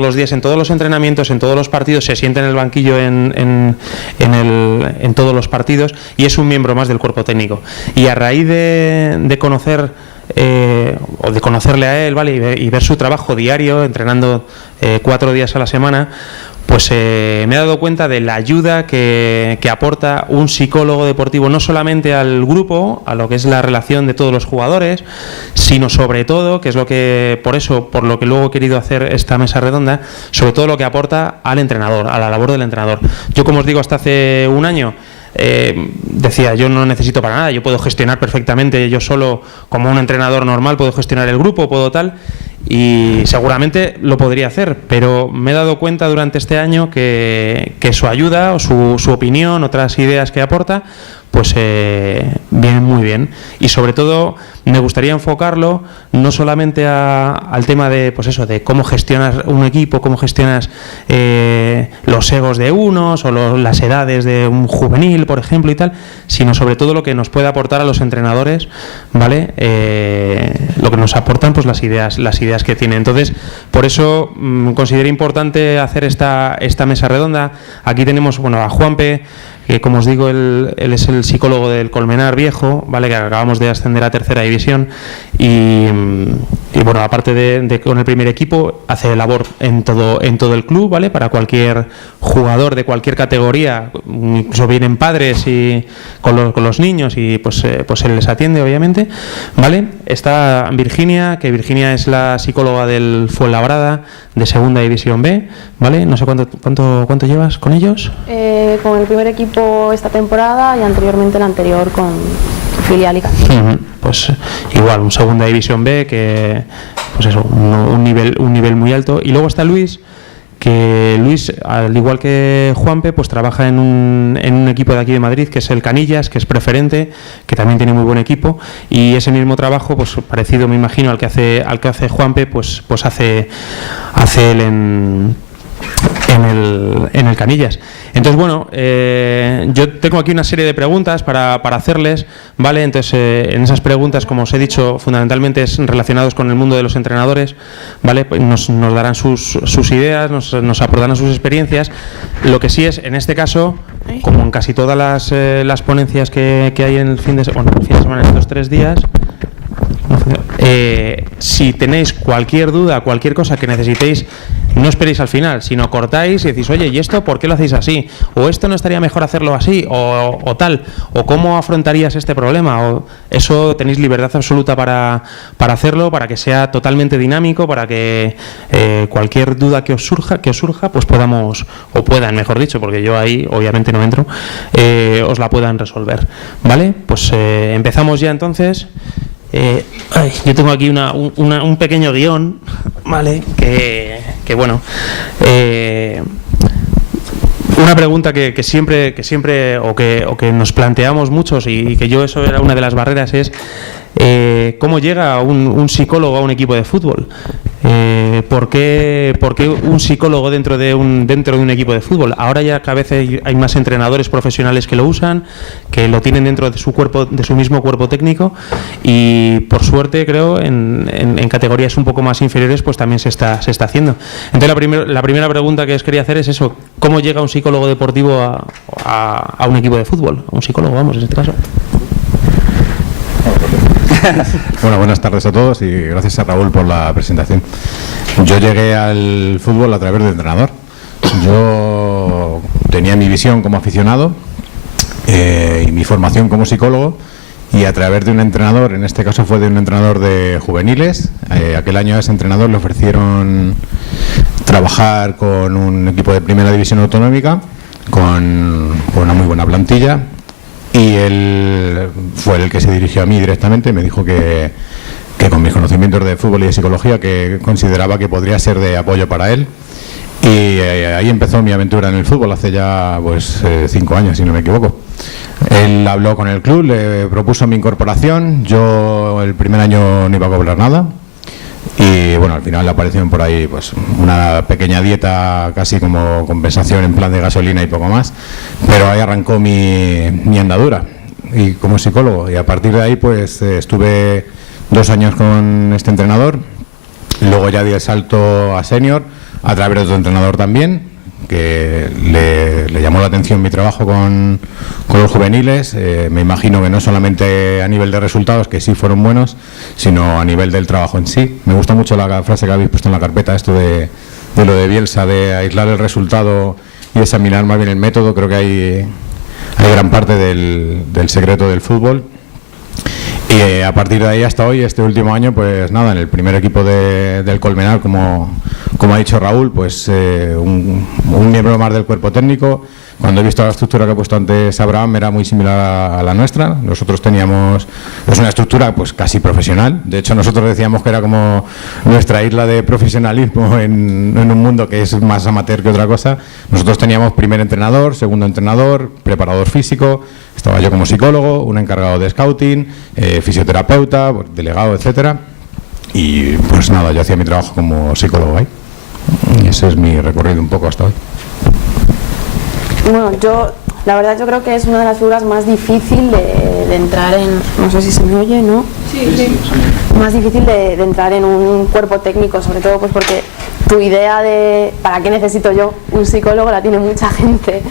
los días, en todos los entrenamientos, en todos los partidos, se sienta en el banquillo en todos los partidos y es un miembro más del cuerpo técnico. Y a raíz de conocer o de conocerle a él, ¿vale? Y ver su trabajo diario, entrenando 4 días a la semana, pues me he dado cuenta de la ayuda que aporta un psicólogo deportivo, no solamente al grupo, a lo que es la relación de todos los jugadores, sino sobre todo, que es por lo que luego he querido hacer esta mesa redonda, sobre todo lo que aporta al entrenador, a la labor del entrenador. Yo, como os digo, hasta hace un año decía, yo no necesito para nada, yo puedo gestionar perfectamente, yo solo, como un entrenador normal, puedo gestionar el grupo, puedo tal, y seguramente lo podría hacer, pero me he dado cuenta durante este año que su ayuda o su opinión, otras ideas que aporta, pues vienen muy bien. Y sobre todo me gustaría enfocarlo no solamente al tema de, pues eso, de cómo gestionas un equipo, cómo gestionas los egos de unos o las edades de un juvenil, por ejemplo, y tal, sino sobre todo lo que nos puede aportar a los entrenadores, ¿vale? Lo que nos aportan, pues las ideas que tienen. Entonces, por eso considero importante hacer esta mesa redonda. Aquí tenemos, bueno, a Juanpe, que, como os digo, él es el psicólogo del Colmenar Viejo, ¿vale? Que acabamos de ascender a tercera división y bueno, aparte de con el primer equipo, hace labor en todo el club, ¿vale? Para cualquier jugador de cualquier categoría, incluso vienen padres y con los niños y pues él les atiende, obviamente, ¿vale? Está Virginia, que Virginia es la psicóloga del Fuenlabrada de segunda división B, ¿vale? No sé cuánto llevas con ellos. Con el primer equipo esta temporada y anteriormente el anterior con filial y cantera. Pues igual, un segunda división B, que pues eso, un nivel muy alto. Y luego está Luis, que Luis, al igual que Juanpe, pues trabaja en un equipo de aquí de Madrid, que es el Canillas, que es preferente, que también tiene muy buen equipo, y ese mismo trabajo, pues parecido, me imagino, al que hace Juanpe, pues hace él en el Canillas. Entonces, bueno, yo tengo aquí una serie de preguntas para hacerles, ¿vale? Entonces, en esas preguntas, como os he dicho, fundamentalmente es relacionados con el mundo de los entrenadores, ¿vale? Pues nos darán sus ideas, nos aportarán sus experiencias. Lo que sí es, en este caso, como en casi todas las ponencias que hay en el fin de semana, en estos 3 días, si tenéis cualquier duda, cualquier cosa que necesitéis, no esperéis al final, sino cortáis y decís, oye, ¿y esto por qué lo hacéis así? O esto no estaría mejor hacerlo así, o tal, o cómo afrontarías este problema, o eso tenéis libertad absoluta para hacerlo, para que sea totalmente dinámico, para que cualquier duda que os surja, pues puedan, mejor dicho, porque yo ahí obviamente no entro, os la puedan resolver, ¿vale? Pues empezamos ya entonces. Yo tengo aquí un pequeño guión, ¿vale? Que bueno, una pregunta que siempre o que nos planteamos muchos y que yo, eso era una de las barreras, es ¿cómo llega un psicólogo a un equipo de fútbol? ¿Por qué un psicólogo dentro de un equipo de fútbol? Ahora ya cada vez hay más entrenadores profesionales que lo usan, que lo tienen dentro de su mismo cuerpo técnico, y por suerte, creo, en categorías un poco más inferiores, pues también se está haciendo. Entonces, la primera pregunta que os quería hacer es eso: ¿cómo llega un psicólogo deportivo a un equipo de fútbol? A un psicólogo, vamos, en este caso. Bueno, buenas tardes a todos y gracias a Raúl por la presentación. Yo llegué al fútbol a través de entrenador. Yo tenía mi visión como aficionado y mi formación como psicólogo, y a través de un entrenador, en este caso fue de un entrenador de juveniles, aquel año a ese entrenador le ofrecieron trabajar con un equipo de primera división autonómica con una muy buena plantilla. Y él fue el que se dirigió a mí directamente, me dijo que con mis conocimientos de fútbol y de psicología, que consideraba que podría ser de apoyo para él. Y ahí empezó mi aventura en el fútbol, hace ya 5 años, si no me equivoco. Él habló con el club, le propuso mi incorporación. Yo el primer año no iba a cobrar nada. Y bueno, al final le aparecieron por ahí pues una pequeña dieta, casi como compensación en plan de gasolina y poco más, pero ahí arrancó mi andadura y como psicólogo, y a partir de ahí pues estuve 2 años con este entrenador, luego ya di el salto a senior, a través de otro entrenador también, que le llamó la atención mi trabajo con los juveniles. Me imagino que no solamente a nivel de resultados, que sí fueron buenos, sino a nivel del trabajo en sí. Me gusta mucho la frase que habéis puesto en la carpeta, esto de lo de Bielsa, de aislar el resultado y examinar más bien el método. Creo que hay gran parte del secreto del fútbol. Y a partir de ahí hasta hoy, este último año, pues nada, en el primer equipo del Colmenar, como ha dicho Raúl, pues un miembro más del cuerpo técnico. Cuando he visto la estructura que ha puesto antes Abraham, era muy similar a la nuestra. Nosotros teníamos, es una estructura pues casi profesional. De hecho, nosotros decíamos que era como nuestra isla de profesionalismo en un mundo que es más amateur que otra cosa. Nosotros teníamos primer entrenador, segundo entrenador, preparador físico, estaba yo como psicólogo, un encargado de scouting, fisioterapeuta, delegado, etcétera. Y pues nada, yo hacía mi trabajo como psicólogo ahí. Y ese es mi recorrido un poco hasta hoy. Bueno, la verdad yo creo que es una de las figuras más difícil de entrar en, no sé si se me oye, ¿no? Sí. Más difícil de entrar en un cuerpo técnico, sobre todo pues porque tu idea de ¿para qué necesito yo un psicólogo? La tiene mucha gente.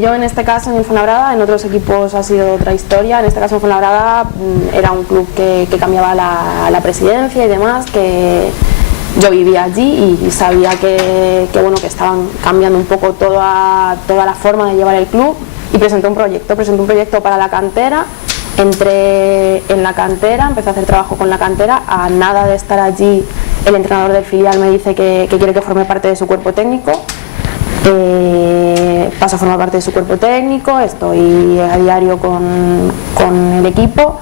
Yo en este caso en el Fuenlabrada, en otros equipos ha sido otra historia. En este caso en Fuenlabrada era un club que cambiaba la presidencia y demás, que yo vivía allí y sabía que estaban cambiando un poco toda la forma de llevar el club, y presenté un proyecto para la cantera. Entré en la cantera, empecé a hacer trabajo con la cantera. A nada de estar allí, el entrenador del filial me dice que quiere que forme parte de su cuerpo técnico. Paso a formar parte de su cuerpo técnico, estoy a diario con el equipo.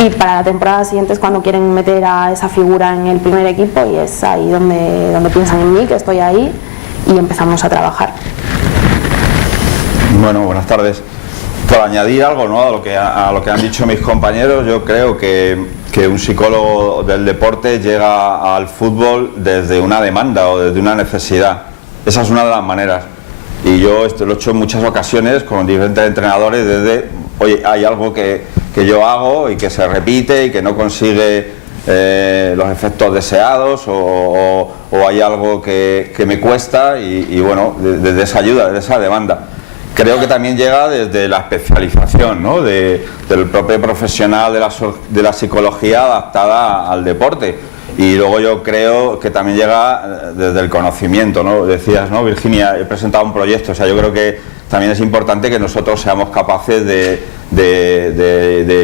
Y para la temporada siguiente es cuando quieren meter a esa figura en el primer equipo, y es ahí donde piensan en mí, que estoy ahí, y empezamos a trabajar. Bueno, buenas tardes. Por añadir algo, ¿no?, a lo que han dicho mis compañeros, yo creo que un psicólogo del deporte llega al fútbol desde una demanda o desde una necesidad. Esa es una de las maneras. Y yo esto lo he hecho en muchas ocasiones con diferentes entrenadores desde, oye, hay algo que yo hago y que se repite y que no consigue los efectos deseados, o hay algo que me cuesta, y bueno, desde esa ayuda, desde esa demanda. Creo que también llega desde la especialización, ¿no?, del propio profesional de la psicología adaptada al deporte. Y luego yo creo que también llega desde el conocimiento, ¿no? Decías, ¿no, Virginia? He presentado un proyecto. O sea, yo creo que también es importante que nosotros seamos capaces de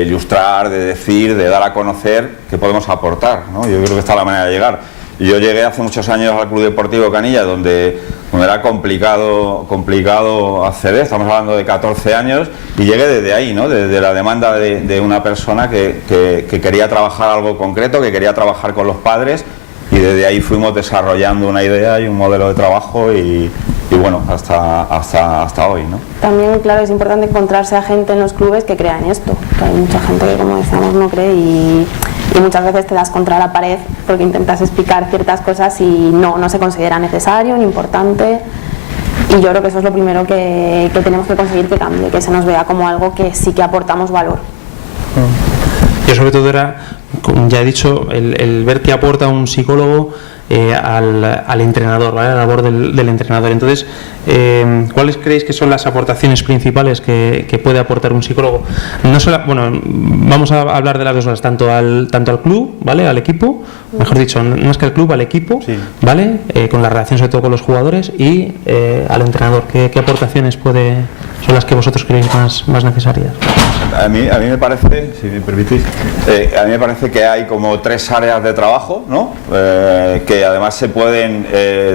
ilustrar, de decir, de dar a conocer qué podemos aportar, ¿no? Yo creo que esta es la manera de llegar. Yo llegué hace muchos años al Club Deportivo Canilla, donde era complicado acceder. Estamos hablando de 14 años, y llegué desde ahí, ¿no?, desde la demanda de una persona que quería trabajar algo concreto, que quería trabajar con los padres, y desde ahí fuimos desarrollando una idea y un modelo de trabajo, y bueno, hasta hoy, ¿no? También, claro, es importante encontrarse a gente en los clubes que crea en esto, que hay mucha gente que, como decíamos, no cree, y muchas veces te das contra la pared porque intentas explicar ciertas cosas y no se considera necesario ni importante. Y yo creo que eso es lo primero que tenemos que conseguir que cambie, que se nos vea como algo que sí que aportamos valor. Yo sobre todo era, como ya he dicho, el ver qué aporta un psicólogo al entrenador, ¿vale?, a la labor del entrenador. Entonces, ¿cuáles creéis que son las aportaciones principales que puede aportar un psicólogo? No solo, bueno, vamos a hablar de las dos cosas, tanto al club, ¿vale?, al equipo, mejor dicho, no es que al club, al equipo, sí, ¿vale?, con la relación sobre todo con los jugadores, y al entrenador. ¿Qué aportaciones son las que vosotros creéis más necesarias? A mí me parece, si me permitís, a mí me parece que hay como 3 áreas de trabajo, ¿no?, que además se pueden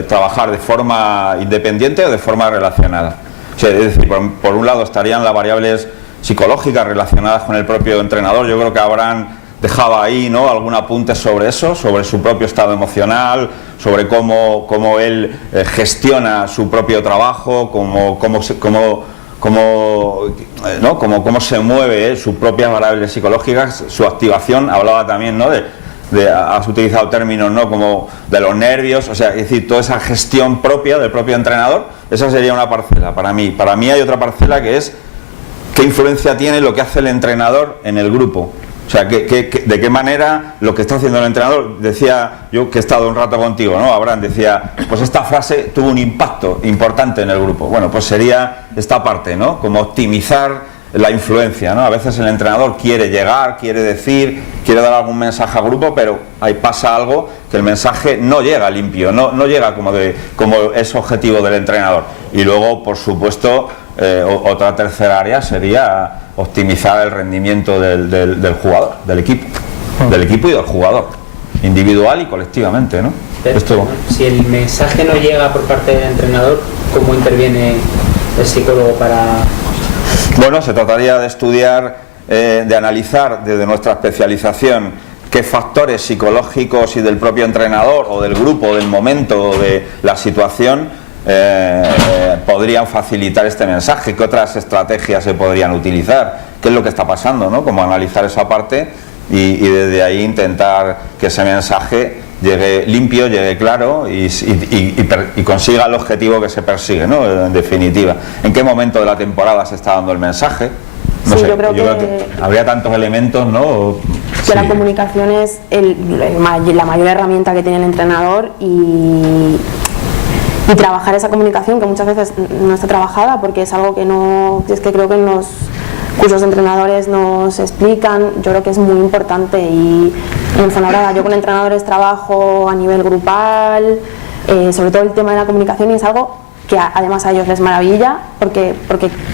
trabajar de forma independiente o de forma relacionada. O sea, es decir, por un lado estarían las variables psicológicas relacionadas con el propio entrenador. Yo creo que Abraham dejaba ahí, ¿no?, algún apunte sobre eso, sobre su propio estado emocional, sobre cómo él gestiona su propio trabajo, cómo se mueve sus propias variables psicológicas, su activación. Hablaba también, ¿no?, has utilizado términos, ¿no?, como de los nervios, o sea, es decir, toda esa gestión propia del propio entrenador. Esa sería una parcela para mí. Para mí hay otra parcela, que es qué influencia tiene lo que hace el entrenador en el grupo. O sea, ¿de qué manera lo que está haciendo el entrenador? Decía yo, que he estado un rato contigo, ¿no? Abraham decía, pues esta frase tuvo un impacto importante en el grupo. Bueno, pues sería esta parte, ¿no? Como optimizar la influencia, ¿no? A veces el entrenador quiere llegar, quiere decir, quiere dar algún mensaje al grupo, pero ahí pasa algo que el mensaje no llega limpio, no llega como es objetivo del entrenador. Y luego, por supuesto, otra tercera área sería optimizar el rendimiento del jugador, del equipo y del jugador, individual y colectivamente, ¿no? Pero, si el mensaje no llega por parte del entrenador, ¿cómo interviene el psicólogo para...? Bueno, se trataría de estudiar, de analizar desde nuestra especialización qué factores psicológicos y del propio entrenador o del grupo, del momento o de la situación podrían facilitar este mensaje, qué otras estrategias se podrían utilizar, qué es lo que está pasando, ¿no? Como analizar esa parte y desde ahí intentar que ese mensaje llegue limpio, llegue claro y consiga el objetivo que se persigue, ¿no? En definitiva, ¿en qué momento de la temporada se está dando el mensaje? No sé, yo creo que habría tantos elementos, ¿no? Que la comunicación es la mayor herramienta que tiene el entrenador y trabajar esa comunicación, que muchas veces no está trabajada porque es algo que no, es que creo que en los cursos de entrenadores nos explican. Yo creo que es muy importante y en Fuenlabrada yo con entrenadores trabajo a nivel grupal, sobre todo el tema de la comunicación, y es algo que además a ellos les maravilla porque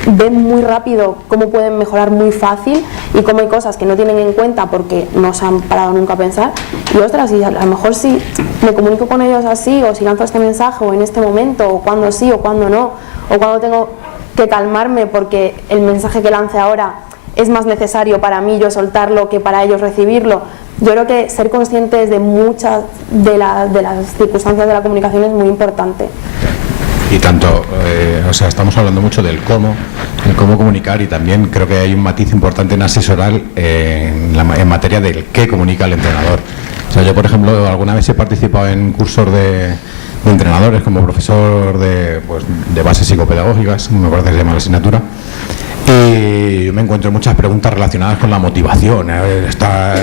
ven muy rápido cómo pueden mejorar muy fácil y cómo hay cosas que no tienen en cuenta porque no se han parado nunca a pensar. Y ostras, y a lo mejor si me comunico con ellos así, o si lanzo este mensaje, o en este momento, o cuando sí o cuando no, o cuando tengo que calmarme porque el mensaje que lance ahora es más necesario para mí yo soltarlo que para ellos recibirlo. Yo creo que ser conscientes de muchas de las circunstancias de la comunicación es muy importante. Y tanto, estamos hablando mucho del cómo comunicar, y también creo que hay un matiz importante en asesorar en materia del qué comunica el entrenador. O sea, yo, por ejemplo, alguna vez he participado en cursos de entrenadores como profesor de bases psicopedagógicas, me parece que se llama la asignatura, y yo me encuentro muchas preguntas relacionadas con la motivación. Está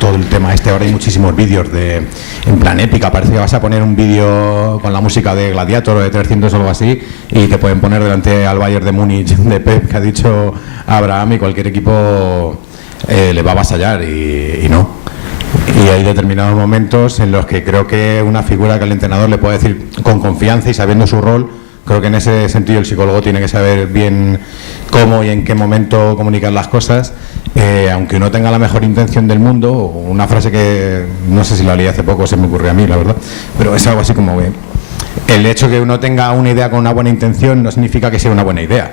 todo el tema ahora hay muchísimos vídeos en plan épica, parece que vas a poner un vídeo con la música de Gladiator o de 300 o algo así, y te pueden poner delante al Bayern de Múnich de Pep, que ha dicho Abraham, y cualquier equipo le va a avasallar, y no. Y hay determinados momentos en los que creo que una figura que el entrenador le puede decir con confianza y sabiendo su rol, creo que en ese sentido el psicólogo tiene que saber bien cómo y en qué momento comunicar las cosas, aunque no tenga la mejor intención del mundo. Una frase que no sé si la leí hace poco, se me ocurrió a mí, la verdad, pero es algo así como el hecho que uno tenga una idea con una buena intención no significa que sea una buena idea.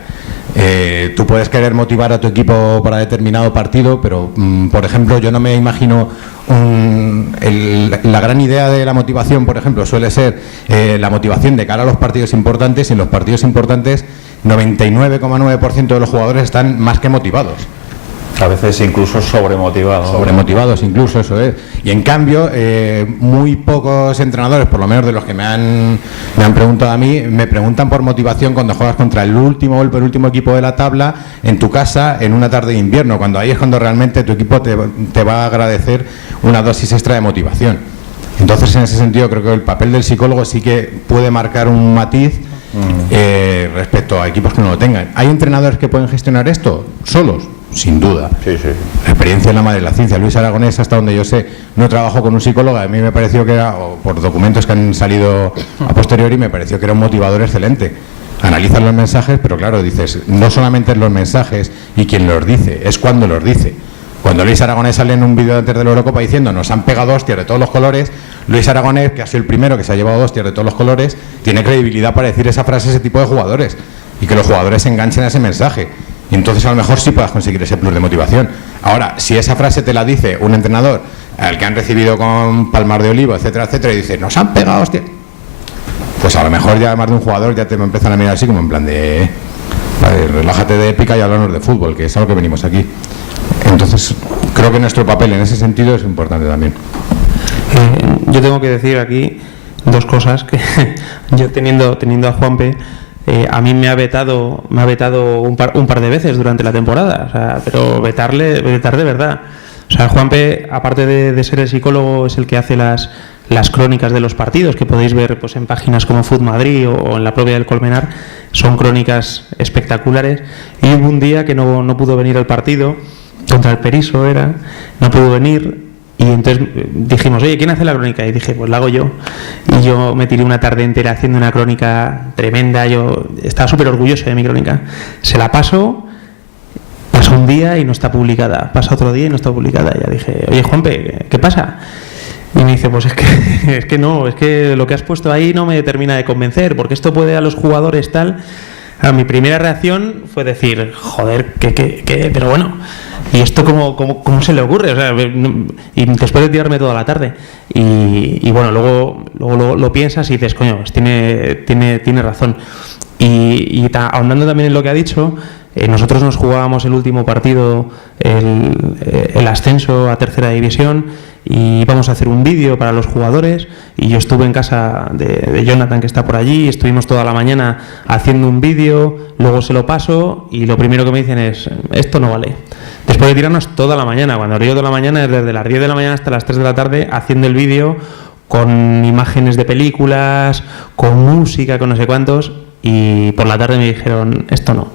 Tú puedes querer motivar a tu equipo para determinado partido, pero por ejemplo yo no me imagino la gran idea de la motivación, por ejemplo, suele ser la motivación de cara a los partidos importantes, y en los partidos importantes 99,9% de los jugadores están más que motivados. A veces incluso sobremotivados. Sobremotivados incluso, eso es. Y en cambio, muy pocos entrenadores, por lo menos de los que me han preguntado a mí, me preguntan por motivación cuando juegas contra el último o el penúltimo equipo de la tabla en tu casa en una tarde de invierno, cuando ahí es cuando realmente tu equipo te va a agradecer una dosis extra de motivación. Entonces, en ese sentido, creo que el papel del psicólogo sí que puede marcar un matiz respecto a equipos que no lo tengan. ¿Hay entrenadores que pueden gestionar esto solos? Sin duda. Sí, sí. La experiencia es la madre de la ciencia. Luis Aragonés, hasta donde yo sé, no trabajó con un psicólogo. A mí me pareció que era, o por documentos que han salido a posteriori, me pareció que era un motivador excelente. Analizan los mensajes, pero claro, dices, no solamente es los mensajes y quien los dice, es cuando los dice. Cuando Luis Aragonés sale en un vídeo antes de la Eurocopa diciendo nos han pegado hostias de todos los colores, Luis Aragonés, que ha sido el primero que se ha llevado hostias de todos los colores, tiene credibilidad para decir esa frase a ese tipo de jugadores, y que los jugadores se enganchen a ese mensaje. Y entonces a lo mejor sí puedas conseguir ese plus de motivación. Ahora, si esa frase te la dice un entrenador al que han recibido con palmar de olivo, etcétera, etcétera, y dice nos han pegado hostias, pues a lo mejor ya más de un jugador ya te empiezan a mirar así como en plan de vale, relájate de épica y háblanos de fútbol, que es a lo que venimos aquí. Entonces creo que nuestro papel en ese sentido es importante también. Yo tengo que decir aquí dos cosas, que yo teniendo a Juanpe, a mí me ha vetado un par de veces durante la temporada, o sea, pero vetar de verdad. O sea, Juanpe, aparte de ser el psicólogo, es el que hace las crónicas de los partidos, que podéis ver pues en páginas como Foot Madrid o en la propia del Colmenar. Son crónicas espectaculares. Y hubo un día que no pudo venir al partido, contra el Periso no pudo venir, y entonces dijimos, oye, ¿quién hace la crónica? Y dije, pues la hago yo. Y yo me tiré una tarde entera haciendo una crónica tremenda. Yo estaba súper orgulloso de mi crónica. Se la paso un día y no está publicada, pasa otro día y no está publicada. Ya dije, oye, Juanpe, ¿qué pasa? Y me dice, pues es que lo que has puesto ahí no me termina de convencer, porque esto puede a los jugadores tal. Mi primera reacción fue decir, joder, pero bueno, ¿y esto cómo se le ocurre? O sea, y después de tirarme toda la tarde. Y bueno, luego lo piensas y dices, coño, pues tiene razón. Y ahondando también en lo que ha dicho, nosotros nos jugábamos el último partido, el ascenso a tercera división, y íbamos a hacer un vídeo para los jugadores, y yo estuve en casa de Jonathan, que está por allí, estuvimos toda la mañana haciendo un vídeo, luego se lo paso y lo primero que me dicen es, esto no vale. Después de tirarnos toda la mañana, cuando digo toda la mañana es desde las 10 de la mañana hasta las 3 de la tarde haciendo el vídeo, con imágenes de películas, con música, con no sé cuántos. Y por la tarde me dijeron, esto no,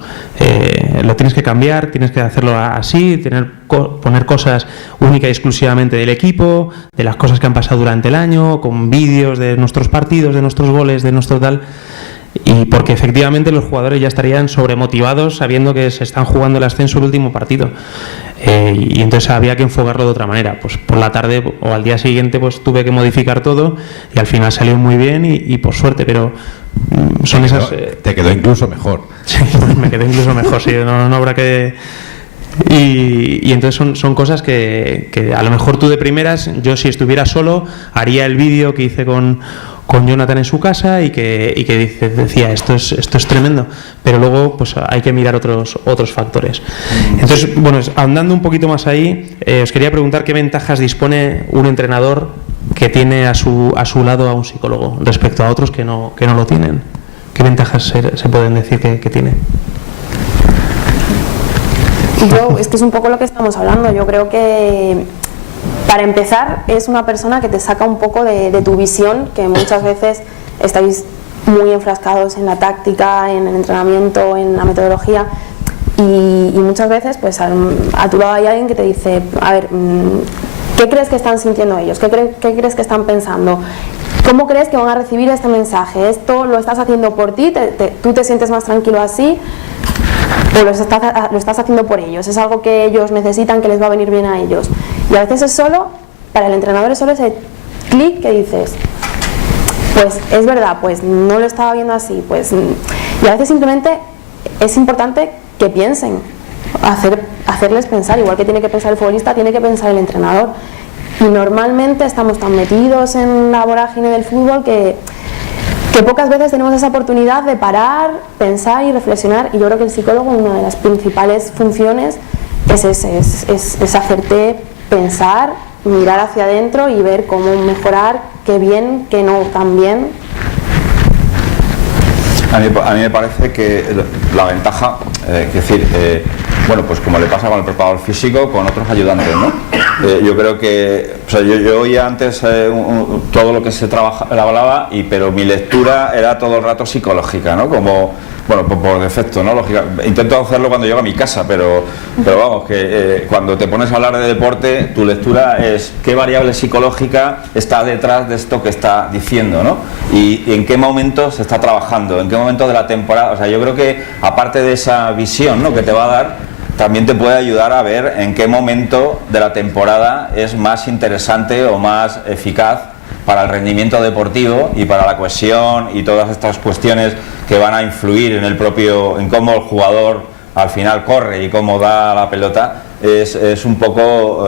lo tienes que cambiar, tienes que hacerlo así, poner cosas única y exclusivamente del equipo, de las cosas que han pasado durante el año, con vídeos de nuestros partidos, de nuestros goles, de nuestro tal. Y porque efectivamente los jugadores ya estarían sobremotivados sabiendo que se están jugando el ascenso el último partido. Y entonces había que enfocarlo de otra manera. Pues por la tarde o al día siguiente pues tuve que modificar todo y al final salió muy bien y por suerte, pero son esas... Te quedó incluso mejor. Sí, me quedé incluso mejor, sí, no habrá que... Y entonces son cosas que a lo mejor tú de primeras, yo si estuviera solo haría el vídeo que hice con Jonathan en su casa y que decía esto es tremendo, pero luego pues hay que mirar otros factores. Entonces, bueno, ahondando un poquito más ahí, os quería preguntar qué ventajas dispone un entrenador que tiene a su lado a un psicólogo respecto a otros que no lo tienen. ¿Qué ventajas se pueden decir que tiene? Es que es un poco lo que estamos hablando. Yo creo que para empezar es una persona que te saca un poco de tu visión, que muchas veces estáis muy enfrascados en la táctica, en el entrenamiento, en la metodología, y muchas veces pues a tu lado hay alguien que te dice, a ver, ¿qué crees que están sintiendo ellos? ¿Qué crees que están pensando? ¿Cómo crees que van a recibir este mensaje? ¿Esto lo estás haciendo por ti? ¿Tú te sientes más tranquilo así? ¿O lo estás haciendo por ellos? ¿Es algo que ellos necesitan, que les va a venir bien a ellos? Y a veces para el entrenador es solo ese clic que dices, pues es verdad, pues no lo estaba viendo así, pues... Y a veces simplemente es importante que piensen, hacerles pensar, igual que tiene que pensar el futbolista, tiene que pensar el entrenador. Y normalmente estamos tan metidos en la vorágine del fútbol que pocas veces tenemos esa oportunidad de parar, pensar y reflexionar, y yo creo que el psicólogo, una de las principales funciones es hacerte pensar, mirar hacia adentro y ver cómo mejorar, qué bien, qué no tan bien. A mí me parece que la ventaja, es decir, bueno, pues como le pasa con el preparador físico, con otros ayudantes, ¿no? Yo creo que, o sea, yo oía antes todo lo que se hablaba, pero mi lectura era todo el rato psicológica, ¿no? Como, bueno, por defecto, ¿no? Lógica, intento hacerlo cuando llego a mi casa, pero vamos, que cuando te pones a hablar de deporte, tu lectura es qué variable psicológica está detrás de esto que está diciendo, ¿no? Y en qué momento se está trabajando, en qué momento de la temporada. O sea, yo creo que aparte de esa visión, ¿no?, que te va a dar, también te puede ayudar a ver en qué momento de la temporada es más interesante o más eficaz para el rendimiento deportivo y para la cohesión y todas estas cuestiones que van a influir en cómo el jugador al final corre y cómo da la pelota. Es un poco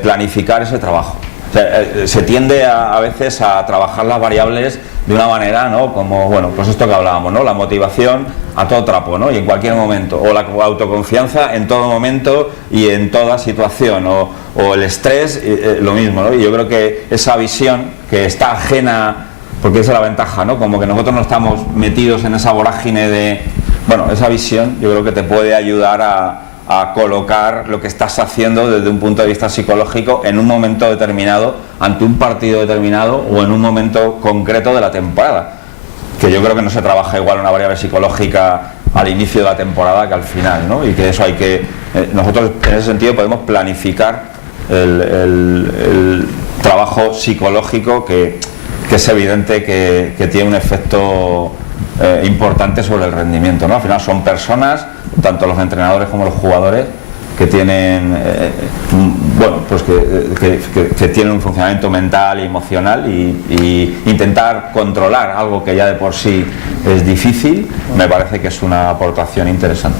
planificar ese trabajo. O sea, se tiende a veces a trabajar las variables de una manera, ¿no?, como, bueno, pues esto que hablábamos, ¿no?, la motivación a todo trapo, ¿no?, y en cualquier momento, o la autoconfianza en todo momento y en toda situación, o el estrés, lo mismo, ¿no? Y yo creo que esa visión que está ajena, porque esa es la ventaja, ¿no?, como que nosotros no estamos metidos en esa vorágine de, bueno, esa visión yo creo que te puede ayudar a colocar lo que estás haciendo desde un punto de vista psicológico en un momento determinado, ante un partido determinado o en un momento concreto de la temporada, que yo creo que no se trabaja igual una variable psicológica al inicio de la temporada que al final, ¿no? Y que eso hay que, nosotros en ese sentido podemos planificar el trabajo psicológico que es evidente que tiene un efecto importante sobre el rendimiento, ¿no? Al final son personas, tanto los entrenadores como los jugadores, que tienen que tienen un funcionamiento mental y emocional, y intentar controlar algo que ya de por sí es difícil, me parece que es una aportación interesante.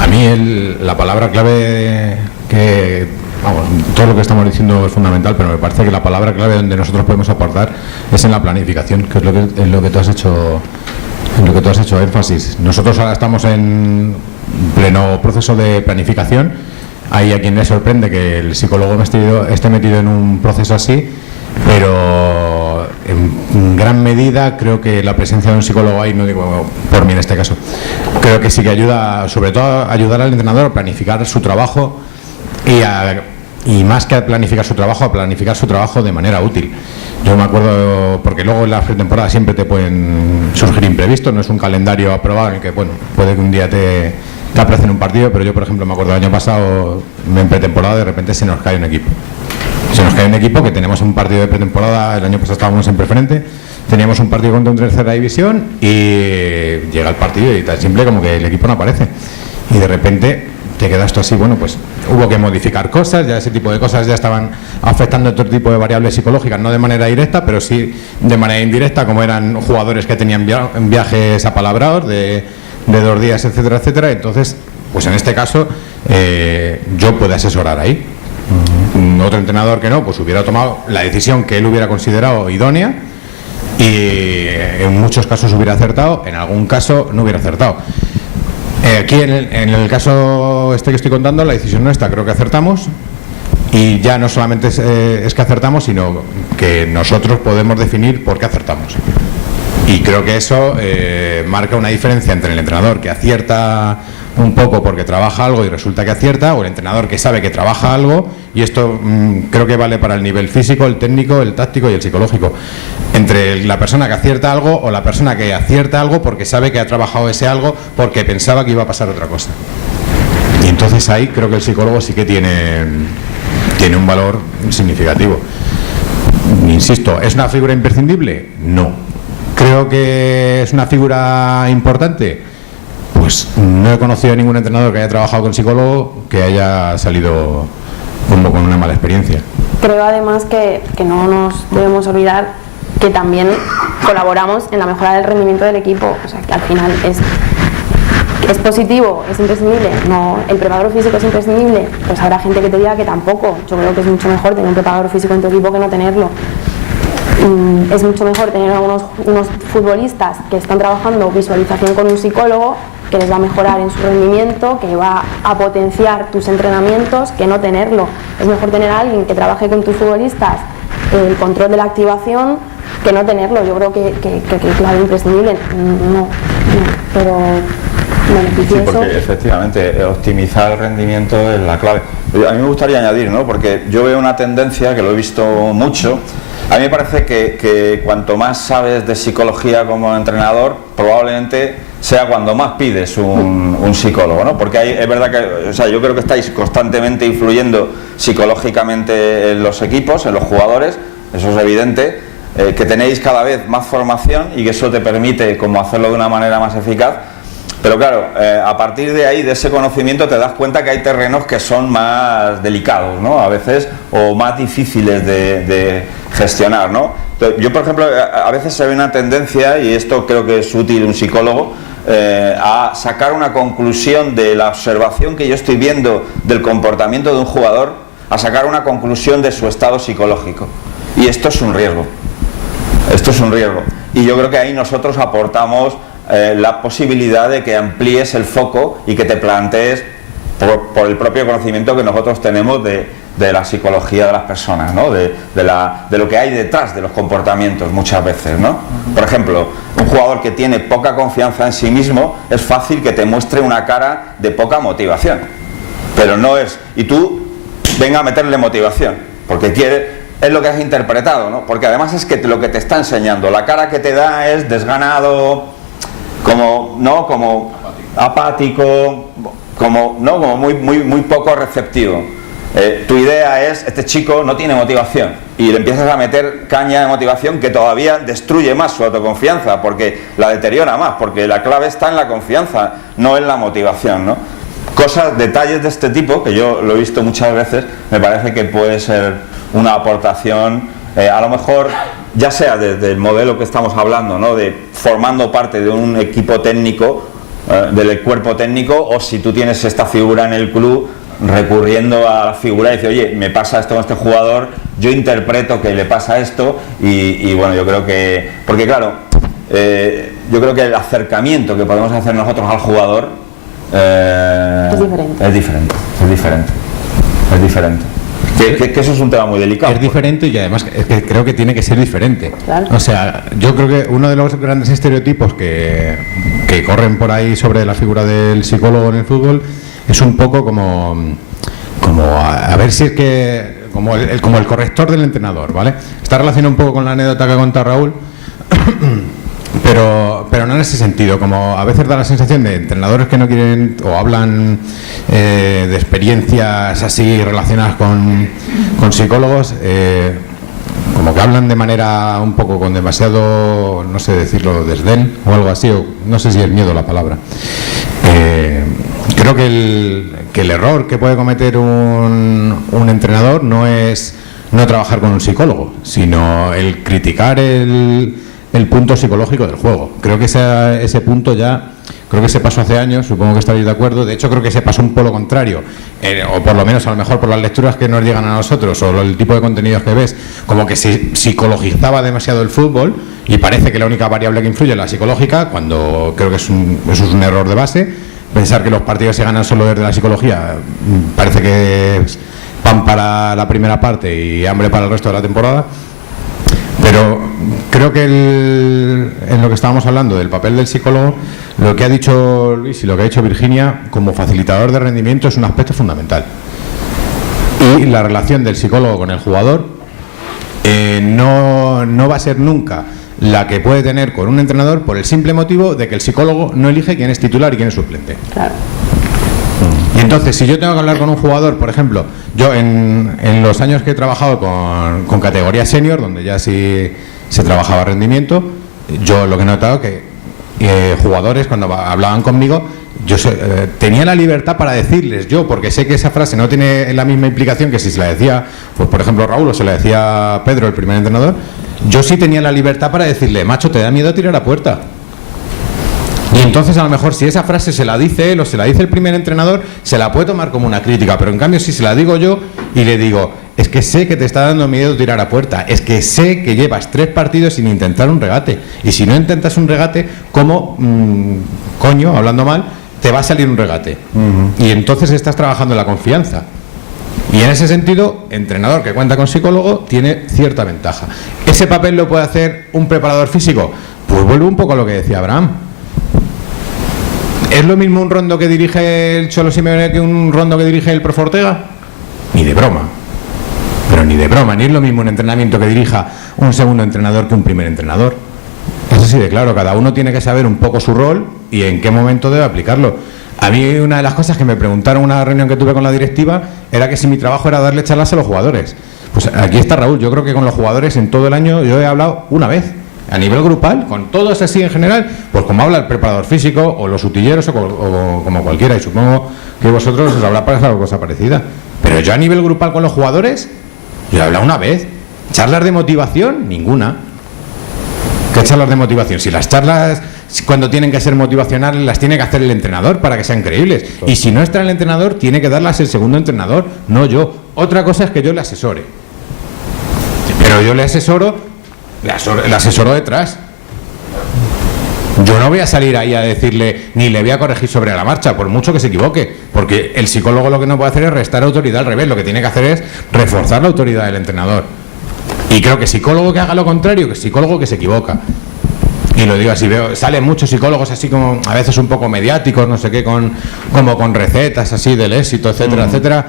A mí la palabra clave que, vamos, todo lo que estamos diciendo es fundamental, pero me parece que la palabra clave donde nosotros podemos aportar es en la planificación, que es lo que tú has hecho, en lo que tú has hecho énfasis. Nosotros ahora estamos en pleno proceso de planificación. Hay a quien le sorprende que el psicólogo esté metido en un proceso así, pero en gran medida creo que la presencia de un psicólogo ahí, no digo por mí en este caso, creo que sí que ayuda, sobre todo a ayudar al entrenador a planificar su trabajo y más que a planificar su trabajo de manera útil. Yo me acuerdo, porque luego en la pretemporada siempre te pueden surgir imprevistos, no es un calendario aprobado en el que, bueno, puede que un día te aplacen un partido, pero yo, por ejemplo, me acuerdo el año pasado, en pretemporada, de repente se nos cae un equipo. Se nos cae un equipo, que tenemos un partido de pretemporada, el año pasado estábamos en preferente, teníamos un partido contra un tercera división y llega el partido y tan simple como que el equipo no aparece. Y de repente te quedas esto así, bueno, pues hubo que modificar cosas, ya ese tipo de cosas ya estaban afectando otro tipo de variables psicológicas, no de manera directa, pero sí de manera indirecta, como eran jugadores que tenían viajes apalabrados de 2 días, etcétera, etcétera. Entonces, pues en este caso yo puedo asesorar ahí. Otro entrenador que no, pues hubiera tomado la decisión que él hubiera considerado idónea y en muchos casos hubiera acertado, en algún caso no hubiera acertado. Aquí en el caso este que estoy contando, la decisión nuestra, creo que acertamos, y ya no solamente es que acertamos, sino que nosotros podemos definir por qué acertamos. Y creo que eso marca una diferencia entre el entrenador que acierta un poco porque trabaja algo y resulta que acierta, o el entrenador que sabe que trabaja algo, y esto creo que vale para el nivel físico, el técnico, el táctico y el psicológico, entre la persona que acierta algo o la persona que acierta algo porque sabe que ha trabajado ese algo porque pensaba que iba a pasar otra cosa. Y entonces ahí creo que el psicólogo sí que tiene un valor significativo. Insisto, ¿es una figura imprescindible? No. ¿Creo que es una figura importante? Pues no he conocido a ningún entrenador que haya trabajado con psicólogo que haya salido como con una mala experiencia. Creo además que no nos debemos olvidar que también colaboramos en la mejora del rendimiento del equipo. O sea, que al final es positivo, es imprescindible. No, el preparador físico es imprescindible. Pues habrá gente que te diga que tampoco. Yo creo que es mucho mejor tener un preparador físico en tu equipo que no tenerlo. Es mucho mejor tener a unos futbolistas que están trabajando visualización con un psicólogo que les va a mejorar en su rendimiento, que va a potenciar tus entrenamientos, que no tenerlo. Es mejor tener a alguien que trabaje con tus futbolistas el control de la activación que no tenerlo. Yo creo que claro, imprescindible, no, pero beneficioso. Sí, porque efectivamente optimizar el rendimiento es la clave. A mí me gustaría añadir, ¿no? Porque yo veo una tendencia que lo he visto mucho. A mí me parece que cuanto más sabes de psicología como entrenador, probablemente sea cuando más pides un psicólogo, ¿no? Porque es verdad que, o sea, yo creo que estáis constantemente influyendo psicológicamente en los equipos, en los jugadores, eso es evidente, que tenéis cada vez más formación y que eso te permite como hacerlo de una manera más eficaz. Pero claro, a partir de ahí, de ese conocimiento, te das cuenta que hay terrenos que son más delicados, ¿no? A veces, o más difíciles de gestionar, ¿no? Entonces, yo, por ejemplo, a veces se ve una tendencia, y esto creo que es útil un psicólogo, a sacar una conclusión de la observación que yo estoy viendo del comportamiento de un jugador, a sacar una conclusión de su estado psicológico. Y esto es un riesgo. Esto es un riesgo. Y yo creo que ahí nosotros aportamos la posibilidad de que amplíes el foco y que te plantees por el propio conocimiento que nosotros tenemos de la psicología de las personas, ¿no? de lo que hay detrás de los comportamientos muchas veces, ¿no? Por ejemplo, un jugador que tiene poca confianza en sí mismo, es fácil que te muestre una cara de poca motivación. pero no es, y tú venga a meterle motivación, porque es lo que has interpretado, ¿no? Porque además es que lo que te está enseñando, la cara que te da es desganado, como apático, como muy poco receptivo. Tu idea es, este chico no tiene motivación, y le empiezas a meter caña de motivación que todavía destruye más su autoconfianza, porque la deteriora más, porque la clave está en la confianza, no en la motivación, ¿no? Detalles de este tipo, que yo lo he visto muchas veces, me parece que puede ser una aportación, a lo mejor, ya sea desde el modelo que estamos hablando, ¿no? De formando parte de un equipo técnico, del cuerpo técnico, o si tú tienes esta figura en el club, recurriendo a la figura y dice, oye, me pasa esto con este jugador, yo interpreto que le pasa esto, y bueno, yo creo que, porque claro, yo creo que el acercamiento que podemos hacer nosotros al jugador es diferente. Que eso es un tema muy delicado. Es diferente, y además es que creo que tiene que ser diferente. Claro. O sea, yo creo que uno de los grandes estereotipos que corren por ahí sobre la figura del psicólogo en el fútbol es un poco como a ver si es que como el corrector del entrenador, ¿vale? Está relacionado un poco con la anécdota que ha contado Raúl, pero no en ese sentido. Como a veces da la sensación de entrenadores que no quieren o hablan de experiencias así relacionadas con psicólogos, como que hablan de manera un poco con demasiado, no sé decirlo, desdén o algo así, o no sé si es miedo la palabra. Creo que el error que puede cometer un entrenador no es no trabajar con un psicólogo, sino el criticar el punto psicológico del juego. Creo que ese punto creo que se pasó hace años, supongo que estaréis de acuerdo. De hecho, creo que se pasó un polo contrario, o por lo menos a lo mejor por las lecturas que nos llegan a nosotros o el tipo de contenidos que ves, como que se psicologizaba demasiado el fútbol, y parece que la única variable que influye es la psicológica, cuando creo que eso es un error de base. Pensar que los partidos se ganan solo desde la psicología parece que es pan para la primera parte y hambre para el resto de la temporada. Pero creo que en lo que estábamos hablando del papel del psicólogo, lo que ha dicho Luis y lo que ha dicho Virginia como facilitador de rendimiento es un aspecto fundamental. Y la relación del psicólogo con el jugador no va a ser nunca la que puede tener con un entrenador, por el simple motivo de que el psicólogo no elige quién es titular y quién es suplente. Claro. Y entonces, si yo tengo que hablar con un jugador, por ejemplo, yo en los años que he trabajado con categoría senior, donde ya sí se trabajaba rendimiento, yo lo que he notado que jugadores cuando hablaban conmigo, yo tenía la libertad para decirles yo, porque sé que esa frase no tiene la misma implicación que si se la decía, pues por ejemplo Raúl, o se la decía Pedro, el primer entrenador. Yo sí tenía la libertad para decirle, macho, ¿te da miedo tirar a puerta? Y entonces a lo mejor si esa frase se la dice él o se la dice el primer entrenador, se la puede tomar como una crítica, pero en cambio si se la digo yo y le digo, es que sé que te está dando miedo tirar a puerta, es que sé que llevas 3 partidos sin intentar un regate, y si no intentas un regate, ¿cómo, coño, hablando mal, te va a salir un regate? Y entonces estás trabajando en la confianza. Y en ese sentido, entrenador que cuenta con psicólogo tiene cierta ventaja. ¿Ese papel lo puede hacer un preparador físico? Pues vuelvo un poco a lo que decía Abraham. ¿Es lo mismo un rondo que dirige el Cholo Simeone que un rondo que dirige el Profe Ortega? Ni de broma. Pero ni de broma, ni es lo mismo un entrenamiento que dirija un segundo entrenador que un primer entrenador. Eso sí de claro, cada uno tiene que saber un poco su rol y en qué momento debe aplicarlo. A mí una de las cosas que me preguntaron en una reunión que tuve con la directiva era que si mi trabajo era darle charlas a los jugadores. Pues aquí está Raúl, yo creo que con los jugadores en todo el año yo he hablado una vez. A nivel grupal, con todos así en general, pues como habla el preparador físico o los utilleros o como cualquiera, y supongo que vosotros os habrá pasado cosa parecida. Pero yo a nivel grupal con los jugadores, yo he hablado una vez. ¿Charlas de motivación? Ninguna. ¿Qué charlas de motivación? Si las charlas, cuando tienen que ser motivacionales, las tiene que hacer el entrenador para que sean creíbles. Y si no está el entrenador, tiene que darlas el segundo entrenador, no yo. Otra cosa es que yo le asesore. Pero yo le asesoro detrás. Yo no voy a salir ahí a decirle, ni le voy a corregir sobre la marcha, por mucho que se equivoque, porque el psicólogo lo que no puede hacer es restar autoridad, al revés, lo que tiene que hacer es reforzar la autoridad del entrenador. Y creo que psicólogo que haga lo contrario, que psicólogo que se equivoca. y lo digo así, salen muchos psicólogos así como a veces un poco mediáticos, no sé qué, como con recetas así del éxito, etcétera, etcétera.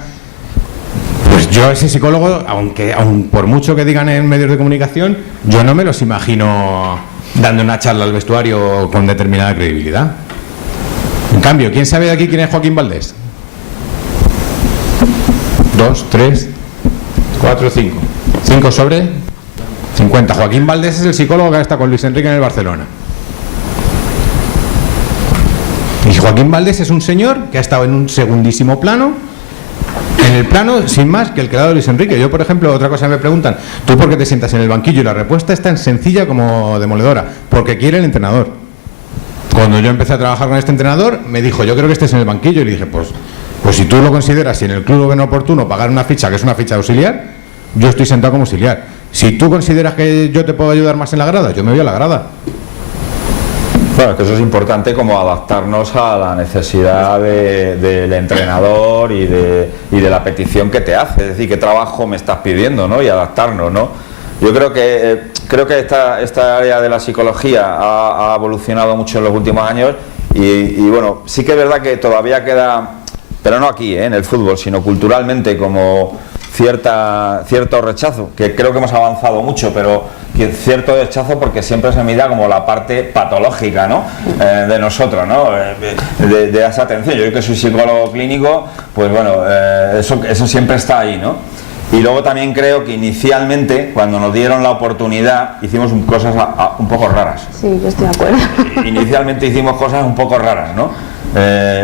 Pues yo ese psicólogo, aun por mucho que digan en medios de comunicación, yo no me los imagino dando una charla al vestuario con determinada credibilidad. En cambio, ¿quién sabe de aquí quién es Joaquín Valdés? 2, 3, 4, 5. 5 sobre 50. Joaquín Valdés es el psicólogo que está con Luis Enrique en el Barcelona. Y Joaquín Valdés es un señor que ha estado en un segundísimo plano, en el plano sin más que el que ha dado Luis Enrique. Yo, por ejemplo, otra cosa me preguntan, ¿tú por qué te sientas en el banquillo? Y la respuesta es tan sencilla como demoledora: porque quiere el entrenador. Cuando yo empecé a trabajar con este entrenador, me dijo, yo creo que estés en el banquillo, y le dije, pues si tú lo consideras, si en el club lo ven oportuno pagar una ficha, que es una ficha de auxiliar, yo estoy sentado como auxiliar. Si tú consideras que yo te puedo ayudar más en la grada, yo me voy a la grada. Bueno, que eso es importante, como adaptarnos a la necesidad del entrenador y de la petición que te hace, es decir, qué trabajo me estás pidiendo, ¿no? Y adaptarnos, ¿no? Yo creo que esta área de la psicología ha evolucionado mucho en los últimos años y bueno, sí que es verdad que todavía queda, pero no aquí, en el fútbol, sino culturalmente, como cierto rechazo, que creo que hemos avanzado mucho, pero cierto rechazo porque siempre se mira como la parte patológica, ¿no? De nosotros, ¿no? De esa atención. Yo que soy psicólogo clínico, pues bueno, eso siempre está ahí, ¿no? Y luego también creo que inicialmente, cuando nos dieron la oportunidad, hicimos cosas un poco raras. Sí, yo estoy de acuerdo. Inicialmente hicimos cosas un poco raras, ¿no?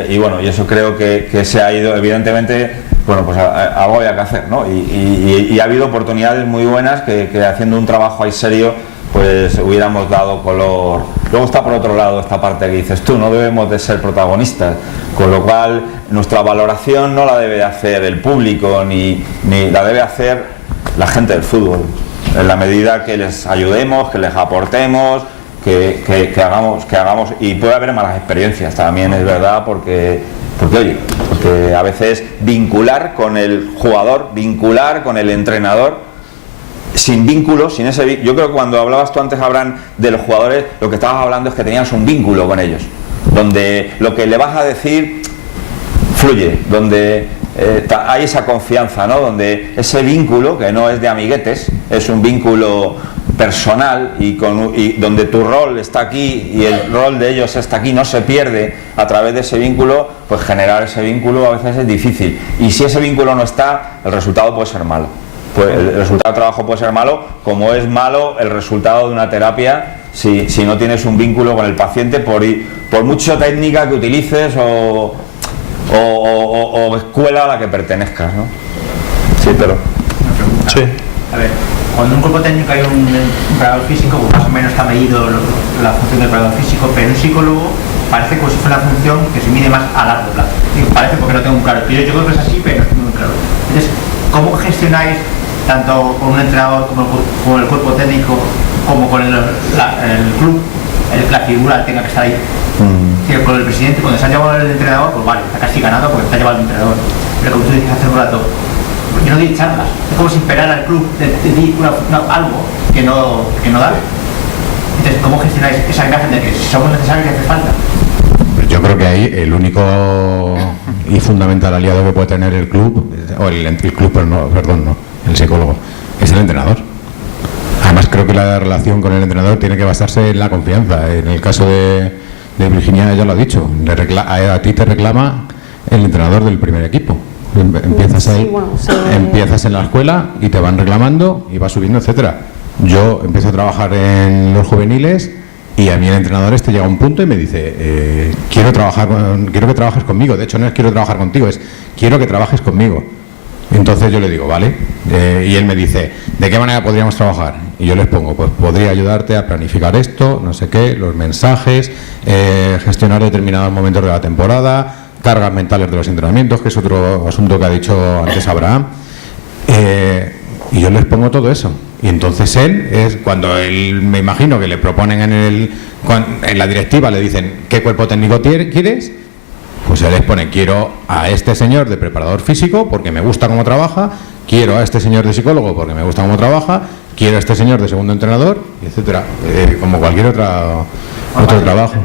Y bueno, y eso creo que se ha ido, evidentemente, bueno, pues algo había que hacer, ¿no? Y ha habido oportunidades muy buenas que haciendo un trabajo ahí serio, pues hubiéramos dado color. Luego está por otro lado esta parte que dices tú, no debemos de ser protagonistas, con lo cual nuestra valoración no la debe hacer el público ni la debe hacer la gente del fútbol, en la medida que les ayudemos, que les aportemos, que hagamos, y puede haber malas experiencias también, es verdad, porque a veces vincular con el jugador, vincular con el entrenador, sin vínculo, sin ese. Yo creo que cuando hablabas tú antes, Abraham, de los jugadores, lo que estabas hablando es que tenías un vínculo con ellos, donde lo que le vas a decir fluye, donde hay esa confianza, ¿no? Donde ese vínculo, que no es de amiguetes, es un vínculo personal y donde tu rol está aquí y el rol de ellos está aquí, no se pierde a través de ese vínculo, pues generar ese vínculo a veces es difícil. Y si ese vínculo no está, el resultado puede ser malo. Pues el resultado del trabajo puede ser malo, como es malo el resultado de una terapia si no tienes un vínculo con el paciente, por mucha técnica que utilices o escuela a la que pertenezcas, ¿no? Sí, pero... Sí. A ver, cuando un cuerpo técnico hay un preparador físico, pues más o menos está medido la función del preparador físico, pero un psicólogo parece como si fuera una función que se mide más a largo plazo. Digo, parece porque no tengo muy claro. Yo creo que es así, pero no estoy muy claro. Entonces, ¿cómo gestionáis tanto con un entrenador como con el cuerpo técnico, como con el club, la figura tenga que estar ahí? Con el presidente, cuando se ha llevado el entrenador, pues vale, está casi ganado porque se ha llevado el entrenador. Pero como tú dices hace un rato, yo no di charlas, es como si esperara al club de algo que no da. Entonces, ¿cómo gestionáis esa imagen de que si somos necesarios y hace falta? Yo creo que ahí el único y fundamental aliado que puede tener el club, o el club, pero no, perdón, no, el psicólogo, es el entrenador. Además, creo que la relación con el entrenador tiene que basarse en la confianza. En el caso de Virginia, ya lo ha dicho, a ti te reclama el entrenador del primer equipo. Empiezas ahí, sí, bueno, sí. Empiezas en la escuela y te van reclamando y vas subiendo, etcétera. Yo empiezo a trabajar en los juveniles y a mí el entrenador llega a un punto y me dice, quiero que trabajes conmigo. De hecho, no es quiero trabajar contigo, es quiero que trabajes conmigo. Entonces yo le digo, vale, y él me dice, ¿de qué manera podríamos trabajar? Y yo les pongo, pues podría ayudarte a planificar esto, no sé qué, los mensajes, gestionar determinados momentos de la temporada, cargas mentales de los entrenamientos, que es otro asunto que ha dicho antes Abraham, y yo les pongo todo eso. Y entonces cuando él, me imagino que le proponen en la directiva, le dicen, ¿qué cuerpo técnico quieres? Pues él les pone, quiero a este señor de preparador físico porque me gusta cómo trabaja, quiero a este señor de psicólogo porque me gusta cómo trabaja, quiero a este señor de segundo entrenador, etcétera, como cualquier otro trabajo.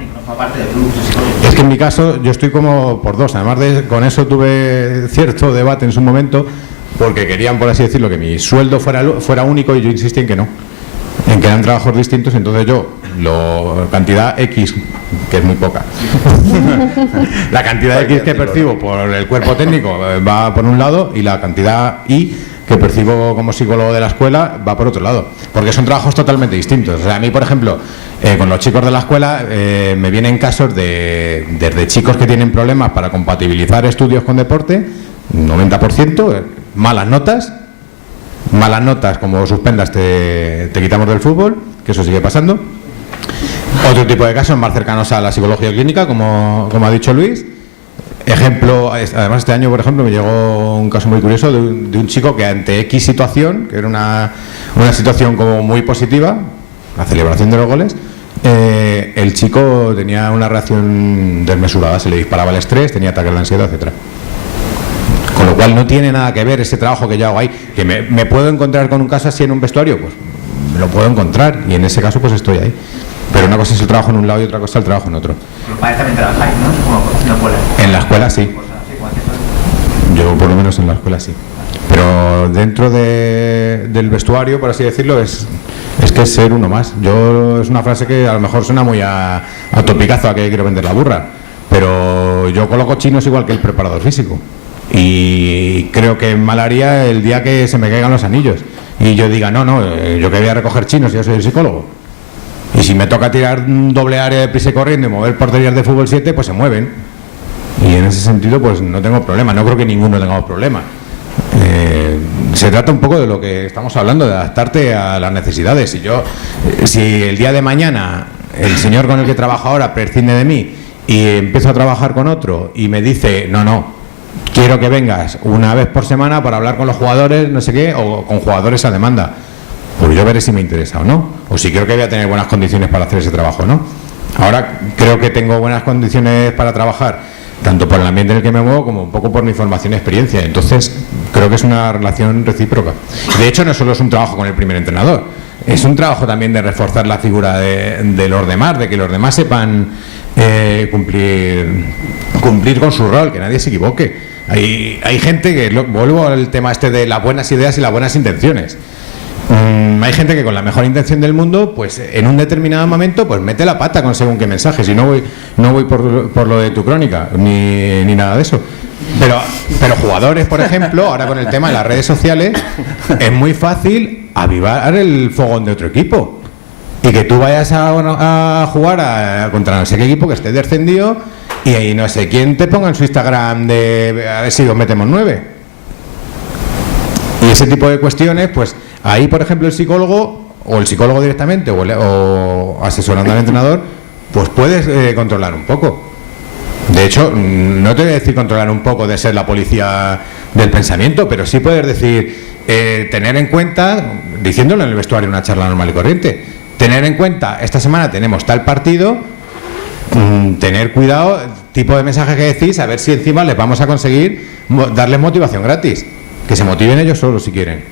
Es que en mi caso yo estoy como por dos, además con eso tuve cierto debate en su momento, porque querían, por así decirlo, que mi sueldo fuera único y yo insistí en que no, en que eran trabajos distintos. Entonces yo, cantidad X, que es muy poca, la cantidad X que percibo por el cuerpo técnico va por un lado, y la cantidad Y que percibo como psicólogo de la escuela va por otro lado, porque son trabajos totalmente distintos. O sea, a mí, por ejemplo, con los chicos de la escuela me vienen casos desde chicos que tienen problemas para compatibilizar estudios con deporte, 90%, malas notas, como suspendas te quitamos del fútbol, que eso sigue pasando. Otro tipo de casos más cercanos a la psicología clínica, como ha dicho Luis. Ejemplo, además este año, por ejemplo, me llegó un caso muy curioso de un chico que ante X situación, que era una situación como muy positiva, la celebración de los goles, el chico tenía una reacción desmesurada, se le disparaba el estrés, tenía ataques de ansiedad, etcétera. Con lo cual no tiene nada que ver ese trabajo que yo hago ahí. Que me puedo encontrar con un caso así en un vestuario, pues lo puedo encontrar, y en ese caso pues estoy ahí. Pero una cosa es el trabajo en un lado y otra cosa el trabajo en otro. Los padres también trabajáis, ¿no? Como en la escuela. En la escuela sí. Yo por lo menos en la escuela sí. Pero dentro del vestuario, por así decirlo, es que es ser uno más. Es una frase que a lo mejor suena muy a topicazo, a que quiero vender la burra. Pero yo coloco chinos igual que el preparador físico. Y creo que mal haría el día que se me caigan los anillos y yo diga, yo que voy a recoger chinos, yo soy el psicólogo. Y si me toca tirar un doble área de prisa y corriendo y mover porterías de fútbol 7, pues se mueven. Y en ese sentido, pues no tengo problema. No creo que ninguno tengamos problema. Se trata un poco de lo que estamos hablando, de adaptarte a las necesidades. Si el día de mañana el señor con el que trabajo ahora prescinde de mí y empiezo a trabajar con otro y me dice, quiero que vengas una vez por semana para hablar con los jugadores, no sé qué, o con jugadores a demanda, pues yo veré si me interesa o no, o si creo que voy a tener buenas condiciones para hacer ese trabajo o no. Ahora creo que tengo buenas condiciones para trabajar, tanto por el ambiente en el que me muevo como un poco por mi formación y experiencia. Entonces creo que es una relación recíproca. De hecho, no solo es un trabajo con el primer entrenador, es un trabajo también de reforzar la figura de los demás, de que los demás sepan cumplir con su rol, que nadie se equivoque. Hay gente que, vuelvo al tema de las buenas ideas y las buenas intenciones. Hay gente que con la mejor intención del mundo, pues en un determinado momento, pues mete la pata con según qué mensajes. Y no voy por lo de tu crónica, ni nada de eso. Pero jugadores, por ejemplo, ahora con el tema de las redes sociales, es muy fácil avivar el fogón de otro equipo. Y que tú vayas a jugar contra no sé qué equipo que esté descendido y ahí no sé quién te ponga en su Instagram de a ver si os metemos 9. Y ese tipo de cuestiones, pues ahí, por ejemplo, el psicólogo directamente o asesorando al entrenador, pues puedes controlar un poco. De hecho, no te voy a decir controlar un poco de ser la policía del pensamiento, pero sí puedes decir, tener en cuenta, diciéndolo en el vestuario, una charla normal y corriente, tener en cuenta, esta semana tenemos tal partido, tener cuidado, tipo de mensaje que decís, a ver si encima les vamos a conseguir darles motivación gratis, que se motiven ellos solos si quieren.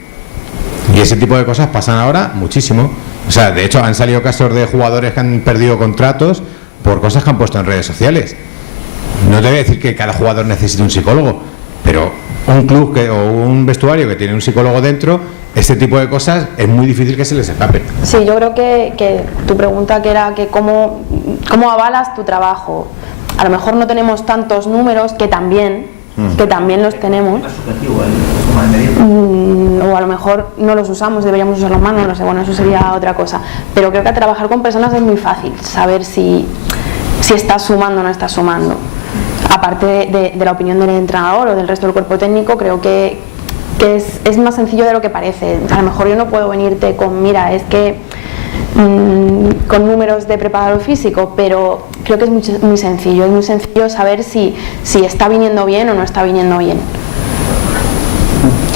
Y ese tipo de cosas pasan ahora muchísimo. O sea, de hecho han salido casos de jugadores que han perdido contratos por cosas que han puesto en redes sociales. No te voy a decir que cada jugador necesite un psicólogo, pero un club o un vestuario que tiene un psicólogo dentro, este tipo de cosas es muy difícil que se les escape. Sí, yo creo que tu pregunta que era que cómo avalas tu trabajo. A lo mejor no tenemos tantos números, que también los tenemos, o a lo mejor no los usamos, deberíamos usarlos más, no lo sé, bueno, eso sería otra cosa. Pero creo que trabajar con personas es muy fácil, saber si estás sumando o no estás sumando. Aparte de la opinión del entrenador o del resto del cuerpo técnico, creo que es más sencillo de lo que parece. A lo mejor yo no puedo venirte con, mira, es que con números de preparador físico, pero creo que es muy sencillo. Es muy sencillo saber si está viniendo bien o no está viniendo bien.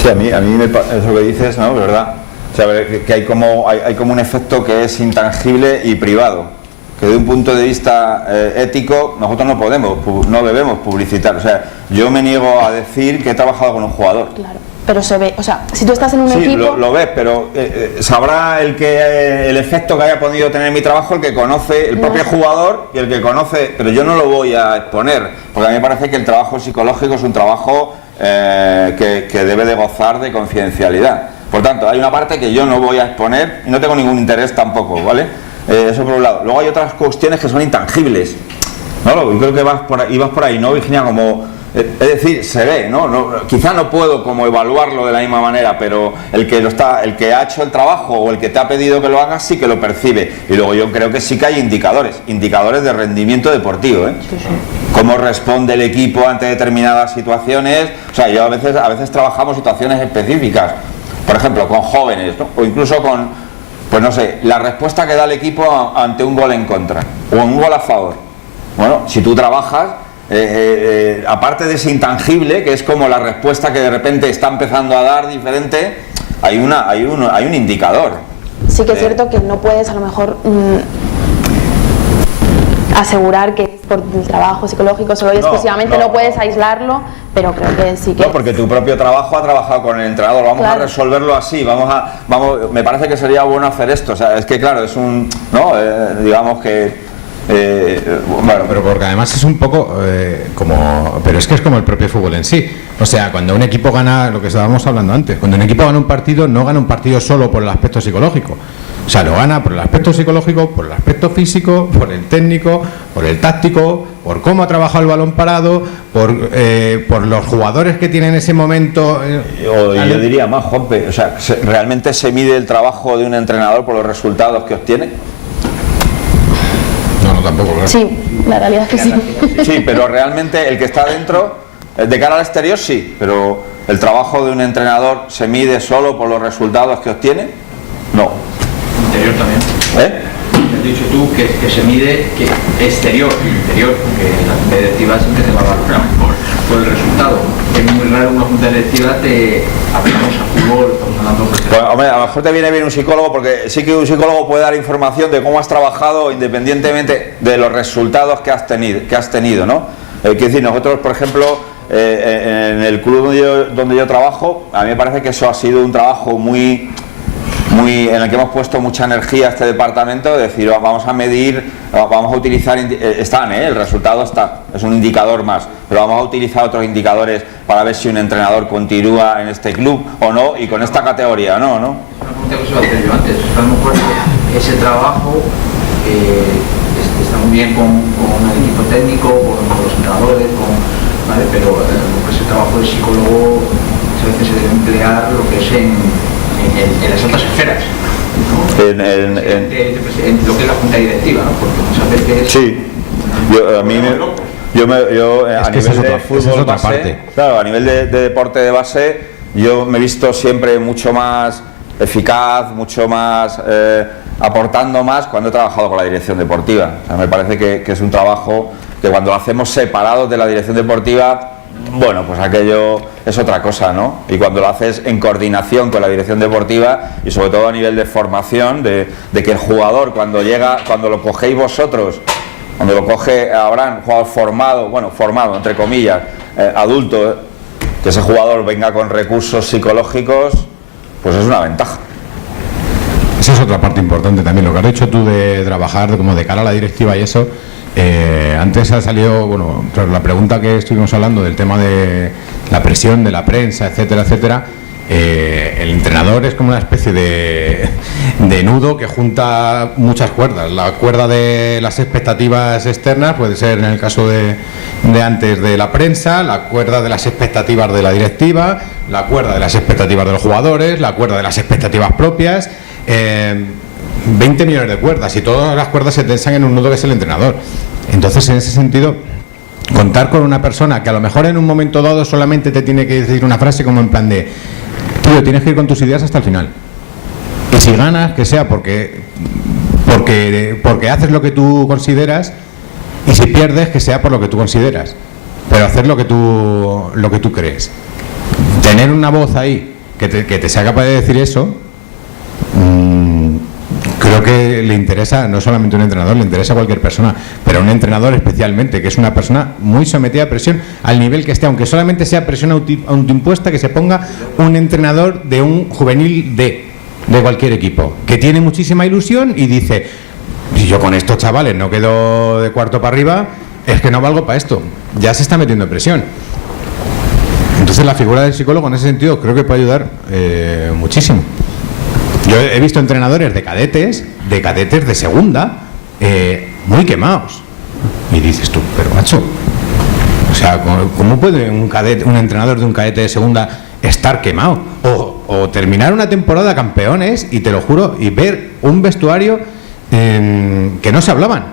Sí, a mí eso que dices, ¿no? Es verdad. O sea, que hay como un efecto que es intangible y privado. que de un punto de vista ético nosotros no debemos publicitar. O sea, yo me niego a decir que he trabajado con un jugador. Claro, pero se ve, o sea, si tú estás en un equipo... Sí, lo ves, pero sabrá el efecto que haya podido tener mi trabajo el que conoce, el propio jugador y el que conoce, pero yo no lo voy a exponer, porque a mí me parece que el trabajo psicológico es un trabajo que debe de gozar de confidencialidad. Por tanto, hay una parte que yo no voy a exponer y no tengo ningún interés tampoco, ¿vale? Eso por un lado. Luego hay otras cuestiones que son intangibles, ¿no? Yo creo que vas por ahí, ¿no, Virginia? Como, es decir, se ve, ¿no? Quizá no puedo como evaluarlo de la misma manera, pero el que ha hecho el trabajo o el que te ha pedido que lo hagas sí que lo percibe. Y luego yo creo que sí que hay indicadores de rendimiento deportivo, ¿eh? Sí, sí. Cómo responde el equipo ante determinadas situaciones. O sea, yo a veces trabajamos situaciones específicas, por ejemplo, con jóvenes, ¿no? O incluso con, pues no sé, la respuesta que da el equipo ante un gol en contra o un gol a favor. Bueno, si tú trabajas, aparte de ese intangible, que es como la respuesta que de repente está empezando a dar diferente, hay un indicador. Sí que es cierto que no puedes a lo mejor asegurar que es por tu trabajo psicológico solo y exclusivamente, no puedes aislarlo, pero creo que sí que... No, porque tu propio trabajo ha trabajado con el entrenador, vamos a resolverlo así, me parece que sería bueno hacer esto, o sea, es que claro, es un, ¿no? Digamos que... bueno, pero porque además es un poco pero es que es como el propio fútbol en sí. O sea, cuando un equipo gana, lo que estábamos hablando antes, cuando un equipo gana un partido, no gana un partido solo por el aspecto psicológico. O sea, lo gana por el aspecto psicológico, por el aspecto físico, por el técnico, por el táctico, por cómo ha trabajado el balón parado, por los jugadores que tiene en ese momento. Yo diría más, Juanpe, o sea, ¿realmente se mide el trabajo de un entrenador por los resultados que obtiene? No, tampoco, claro. Sí, la realidad es que sí. Sí, pero realmente el que está dentro, de cara al exterior sí, pero ¿el trabajo de un entrenador se mide solo por los resultados que obtiene? No. Interior también. Has dicho tú que se mide interior, porque la junta directiva siempre te va a valorar por el resultado. Es muy raro una junta directiva hablamos a fútbol, estamos hablando de... Bueno, hombre, a lo mejor te viene bien un psicólogo, porque sí que un psicólogo puede dar información de cómo has trabajado independientemente de los resultados que has tenido, ¿no? Quiero decir, nosotros, por ejemplo, en el club donde yo trabajo, a mí me parece que eso ha sido un trabajo muy en el que hemos puesto mucha energía a este departamento, de decir, vamos a medir, vamos a utilizar, el resultado está, es un indicador más, pero vamos a utilizar otros indicadores para ver si un entrenador continúa en este club o no, y con esta categoría, ¿no? Una pregunta que se iba a hacer yo antes, a lo mejor ese trabajo está muy bien con el equipo técnico, con los entrenadores, ¿vale? Pero ese trabajo de psicólogo muchas veces se debe emplear lo que es en las otras esferas, ¿no? En lo que es la junta directiva, ¿no? Porque muchas veces... Sí, a nivel de fútbol base, claro, a nivel de deporte de base, yo me he visto siempre mucho más eficaz, mucho más aportando más cuando he trabajado con la dirección deportiva. O sea, me parece que es un trabajo que cuando lo hacemos separados de la dirección deportiva, bueno, pues aquello es otra cosa, ¿no? Y cuando lo haces en coordinación con la dirección deportiva y sobre todo a nivel de formación, de que el jugador cuando lo cogéis vosotros, cuando lo coge Abraham, jugador formado entre comillas, adulto, que ese jugador venga con recursos psicológicos, pues es una ventaja. Esa es otra parte importante también, lo que has dicho tú de trabajar como de cara a la directiva y eso. Antes ha salido, bueno, tras la pregunta que estuvimos hablando del tema de la presión de la prensa, etcétera, etcétera, el entrenador es como una especie de nudo que junta muchas cuerdas. La cuerda de las expectativas externas puede ser en el caso de antes de la prensa, la cuerda de las expectativas de la directiva, la cuerda de las expectativas de los jugadores, la cuerda de las expectativas propias. 20 millones de cuerdas y todas las cuerdas se tensan en un nudo que es el entrenador. Entonces, en ese sentido, contar con una persona que a lo mejor en un momento dado solamente te tiene que decir una frase como en plan de: tío, tienes que ir con tus ideas hasta el final, y si ganas, que sea porque haces lo que tú consideras, y si pierdes, que sea por lo que tú consideras, pero hacer lo que tú crees. Tener una voz ahí que te sea capaz de decir eso, creo creo que le interesa no solamente a un entrenador, le interesa a cualquier persona, pero a un entrenador especialmente, que es una persona muy sometida a presión al nivel que esté, aunque solamente sea presión autoimpuesta, que se ponga un entrenador de un juvenil de cualquier equipo, que tiene muchísima ilusión y dice, si yo con estos chavales no quedo de cuarto para arriba, es que no valgo para esto. Ya se está metiendo presión. Entonces la figura del psicólogo en ese sentido creo que puede ayudar muchísimo. Yo he visto entrenadores de cadetes de segunda muy quemados y dices tú, pero macho, o sea, ¿cómo puede un entrenador de un cadete de segunda estar quemado? O terminar una temporada campeones y te lo juro, y ver un vestuario que no se hablaban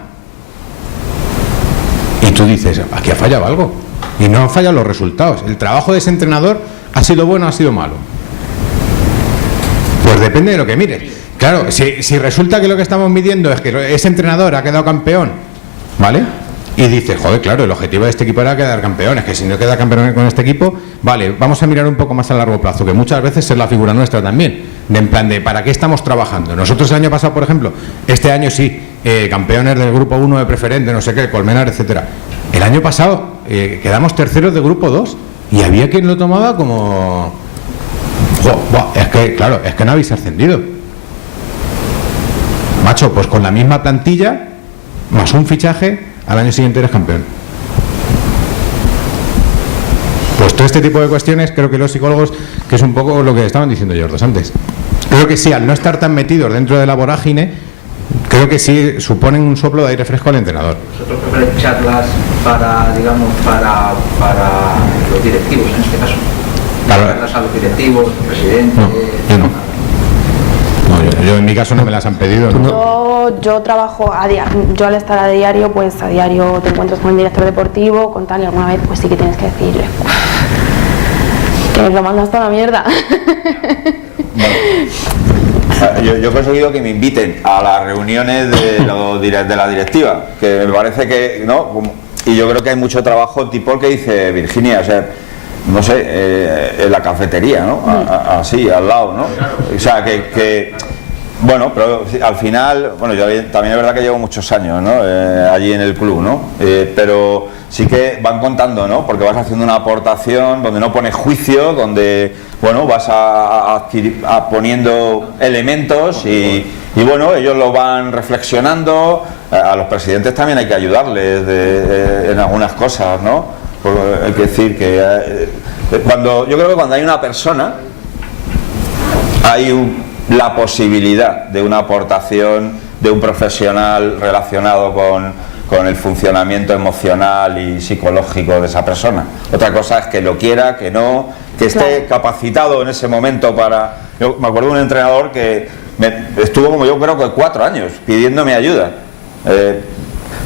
y tú dices, aquí ha fallado algo, y no han fallado los resultados. El trabajo de ese entrenador ha sido bueno o ha sido malo. Pues depende de lo que mires. Claro, si resulta que lo que estamos midiendo es que ese entrenador ha quedado campeón, ¿vale? Y dices, joder, claro, el objetivo de este equipo era quedar campeones, que si no queda campeón con este equipo, vale, vamos a mirar un poco más a largo plazo, que muchas veces es la figura nuestra también, de en plan de ¿para qué estamos trabajando? Nosotros el año pasado, por ejemplo, este año sí, campeones del grupo 1 de preferente, no sé qué, Colmenar, etcétera. El año pasado quedamos terceros de grupo 2 y había quien lo tomaba como... es que, claro, es que no habéis ascendido. Macho, pues con la misma plantilla, más un fichaje, al año siguiente eres campeón. Pues todo este tipo de cuestiones, creo que los psicólogos, que es un poco lo que estaban diciendo ellos dos antes, creo que sí, al no estar tan metidos dentro de la vorágine, creo que sí suponen un soplo de aire fresco al entrenador. ¿Vosotros preferís charlas para, digamos, para los directivos en este caso? Claro. ¿Charlas a los directivos, presidentes? No, yo no. Yo en mi caso no me las han pedido. ¿No? Yo trabajo yo al estar a diario, pues a diario te encuentras con el director deportivo, con tal, y alguna vez pues sí que tienes que decirle que lo mandas toda la mierda. Bueno, yo he conseguido que me inviten a las reuniones de la directiva, que me parece que, ¿no? Y yo creo que hay mucho trabajo tipo el que dice Virginia, o sea, no sé, en la cafetería, ¿no? Así, al lado, ¿no? O sea, bueno, pero al final, bueno, yo también es verdad que llevo muchos años, ¿no? Allí en el club, ¿no? Pero sí que van contando, ¿no? Porque vas haciendo una aportación donde no pones juicio, donde, bueno, vas poniendo elementos y bueno, ellos lo van reflexionando. A los presidentes también hay que ayudarles en algunas cosas, ¿no? Hay que decir que yo creo que cuando hay una persona hay la posibilidad de una aportación de un profesional relacionado con el funcionamiento emocional y psicológico de esa persona. Otra cosa es que lo quiera, que no, que esté capacitado en ese momento para... Yo me acuerdo de un entrenador que estuvo como yo creo que 4 años pidiéndome ayuda,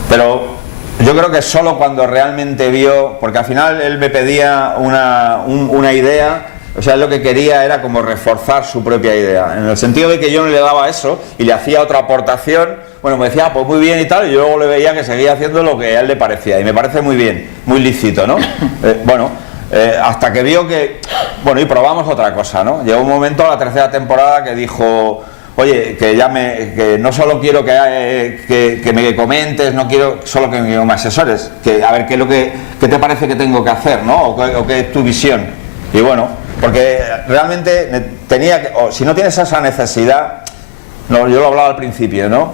pero yo creo que solo cuando realmente vio, porque al final él me pedía una idea, o sea, lo que quería era como reforzar su propia idea, en el sentido de que yo no le daba eso y le hacía otra aportación, bueno, me decía, pues muy bien y tal, y yo luego le veía que seguía haciendo lo que a él le parecía, y me parece muy bien, muy lícito, ¿no? Hasta que vio que, bueno, y probamos otra cosa, ¿no? Llegó un momento a la 3ª temporada que dijo... Oye, que no solo quiero que me comentes, no quiero solo que me asesores, que a ver qué es lo que te parece que tengo que hacer, ¿no? O qué es tu visión. Y bueno, porque realmente si no tienes esa necesidad, no, yo lo hablaba al principio, ¿no?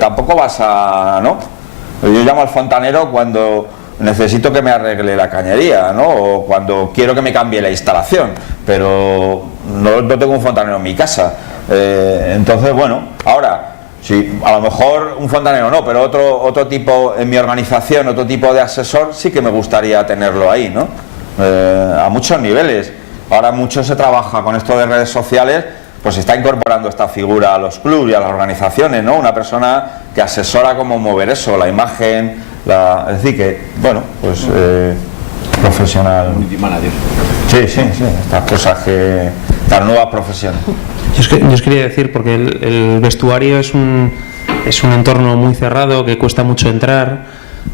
Tampoco vas a, ¿no? Yo llamo al fontanero cuando necesito que me arregle la cañería, ¿no? O cuando quiero que me cambie la instalación, pero no tengo un fontanero en mi casa. Entonces, bueno, ahora, si a lo mejor un fontanero no, pero otro tipo en mi organización, otro tipo de asesor, sí que me gustaría tenerlo ahí, ¿no? A muchos niveles. Ahora mucho se trabaja con esto de redes sociales, pues se está incorporando esta figura a los clubes y a las organizaciones, ¿no? Una persona que asesora cómo mover eso, la imagen, es decir, que, bueno, pues profesional. Multimanager. Sí, estas cosas las nuevas profesiones. Yo os quería decir, porque el vestuario es un entorno muy cerrado, que cuesta mucho entrar,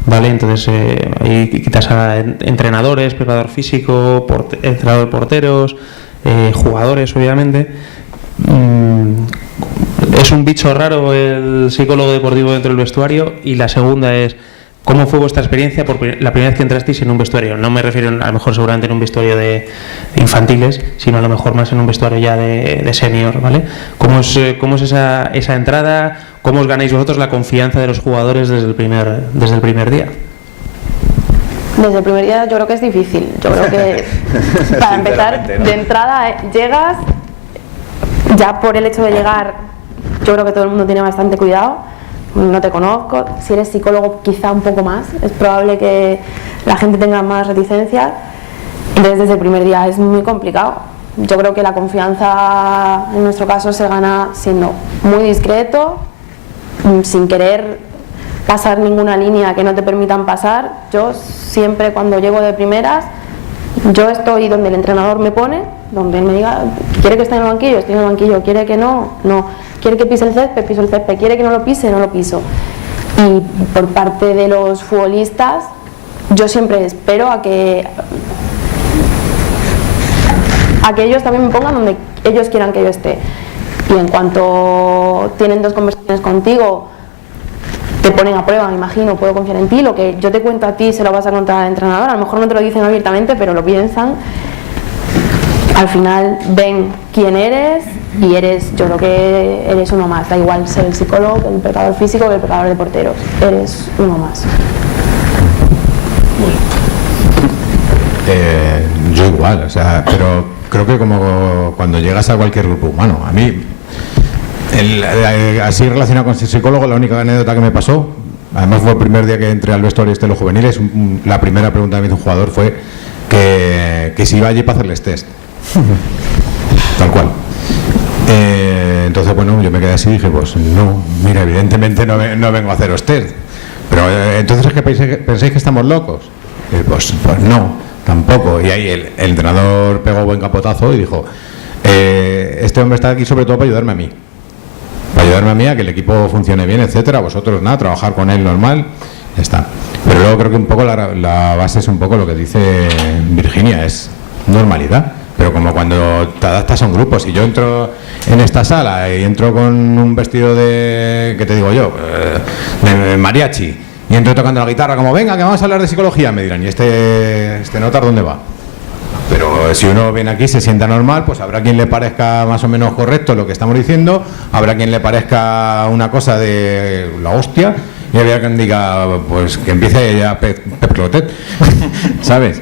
¿vale? Entonces ahí quitas a entrenadores, preparador físico, entrenador de porteros, jugadores, obviamente. ¿es un bicho raro el psicólogo deportivo dentro del vestuario? Y la segunda es, ¿cómo fue vuestra experiencia la primera vez que entrasteis en un vestuario? No me refiero a lo mejor seguramente en un vestuario de infantiles, sino a lo mejor más en un vestuario ya de senior, ¿vale? ¿Cómo es esa entrada? ¿Cómo os ganáis vosotros la confianza de los jugadores desde el primer día? Desde el primer día yo creo que es difícil. Yo creo que para empezar, ¿no? de entrada llegas, ya por el hecho de llegar, yo creo que todo el mundo tiene bastante cuidado. No te conozco, si eres psicólogo quizá un poco más, es probable que la gente tenga más reticencias. Entonces desde el primer día es muy complicado. Yo creo que la confianza en nuestro caso se gana siendo muy discreto, sin querer pasar ninguna línea que no te permitan pasar. Yo siempre cuando llego de primeras, yo estoy donde el entrenador me pone, donde él me diga, quiere que esté en el banquillo, estoy en el banquillo, quiere que no, quiere que pise el césped, piso el césped, quiere que no lo pise, no lo piso. Y por parte de los futbolistas, yo siempre espero a que ellos también me pongan donde ellos quieran que yo esté. Y en cuanto tienen 2 conversaciones contigo, te ponen a prueba, me imagino, puedo confiar en ti, lo que yo te cuento a ti se lo vas a contar al entrenador, a lo mejor no te lo dicen abiertamente, pero lo piensan. Al final ven quién eres y yo creo que eres uno más, da igual ser el psicólogo, que el preparador físico, que el preparador de porteros, eres uno más. Yo igual, o sea, pero creo que como cuando llegas a cualquier grupo humano, a mí, así relacionado con ser psicólogo, la única anécdota que me pasó, además fue el primer día que entré al vestuario de los juveniles, la primera pregunta que me hizo un jugador fue que si iba allí para hacerles test. Tal cual. Entonces, bueno, yo me quedé así y dije, pues no, mira, evidentemente no vengo a haceros test. Pero entonces es que pensáis que estamos locos. Pues no, tampoco. Y ahí el entrenador pegó buen capotazo y dijo, este hombre está aquí sobre todo para ayudarme a mí. Para ayudarme a mí a que el equipo funcione bien, etcétera. Vosotros nada, trabajar con él normal, ya está. Pero luego creo que un poco la base es un poco lo que dice Virginia, es normalidad. Pero como cuando te adaptas a un grupo, si yo entro en esta sala y entro con un vestido de, ¿qué te digo yo?, de mariachi, y entro tocando la guitarra como, venga, que vamos a hablar de psicología, me dirán, ¿y este notar dónde va? Pero si uno viene aquí, se sienta normal, pues habrá quien le parezca más o menos correcto lo que estamos diciendo, habrá quien le parezca una cosa de la hostia, y habrá quien diga, pues que empiece ya Pep Clotet, ¿sabes?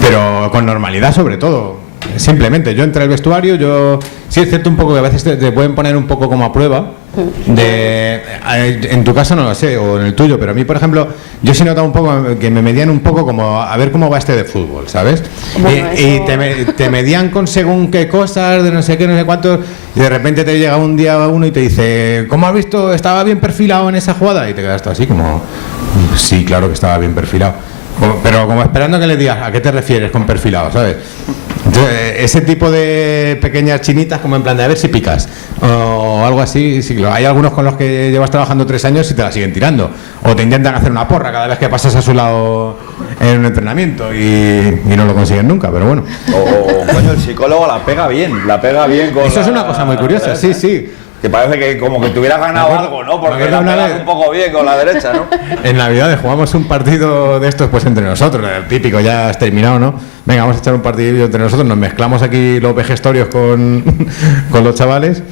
Pero con normalidad sobre todo. Simplemente, yo entré al vestuario, sí es cierto un poco que a veces te pueden poner un poco como a prueba, en tu caso no lo sé, o en el tuyo, pero a mí, por ejemplo, yo sí he notado un poco que me medían un poco como a ver cómo va este de fútbol, ¿sabes? Bueno, y te medían con según qué cosas, de no sé qué, no sé cuántos, y de repente te llega un día uno y te dice, ¿cómo has visto? ¿Estaba bien perfilado en esa jugada? Y te quedas tú así como, sí, claro que estaba bien perfilado. Pero como esperando que le digas a qué te refieres con perfilado, ¿sabes? Entonces, ese tipo de pequeñas chinitas como en plan de a ver si picas o algo así, sí, hay algunos con los que llevas trabajando 3 años y te la siguen tirando o te intentan hacer una porra cada vez que pasas a su lado en un entrenamiento y no lo consiguen nunca, pero bueno. O coño, el psicólogo la pega bien con eso es una cosa muy curiosa, sí. Que parece que como que te hubieras ganado algo, ¿no? Porque la pegas un poco bien con la derecha, ¿no? En Navidades jugamos un partido de estos pues entre nosotros, el típico, ya has terminado, ¿no? Venga, vamos a echar un partido entre nosotros, nos mezclamos aquí los vejestorios con los chavales.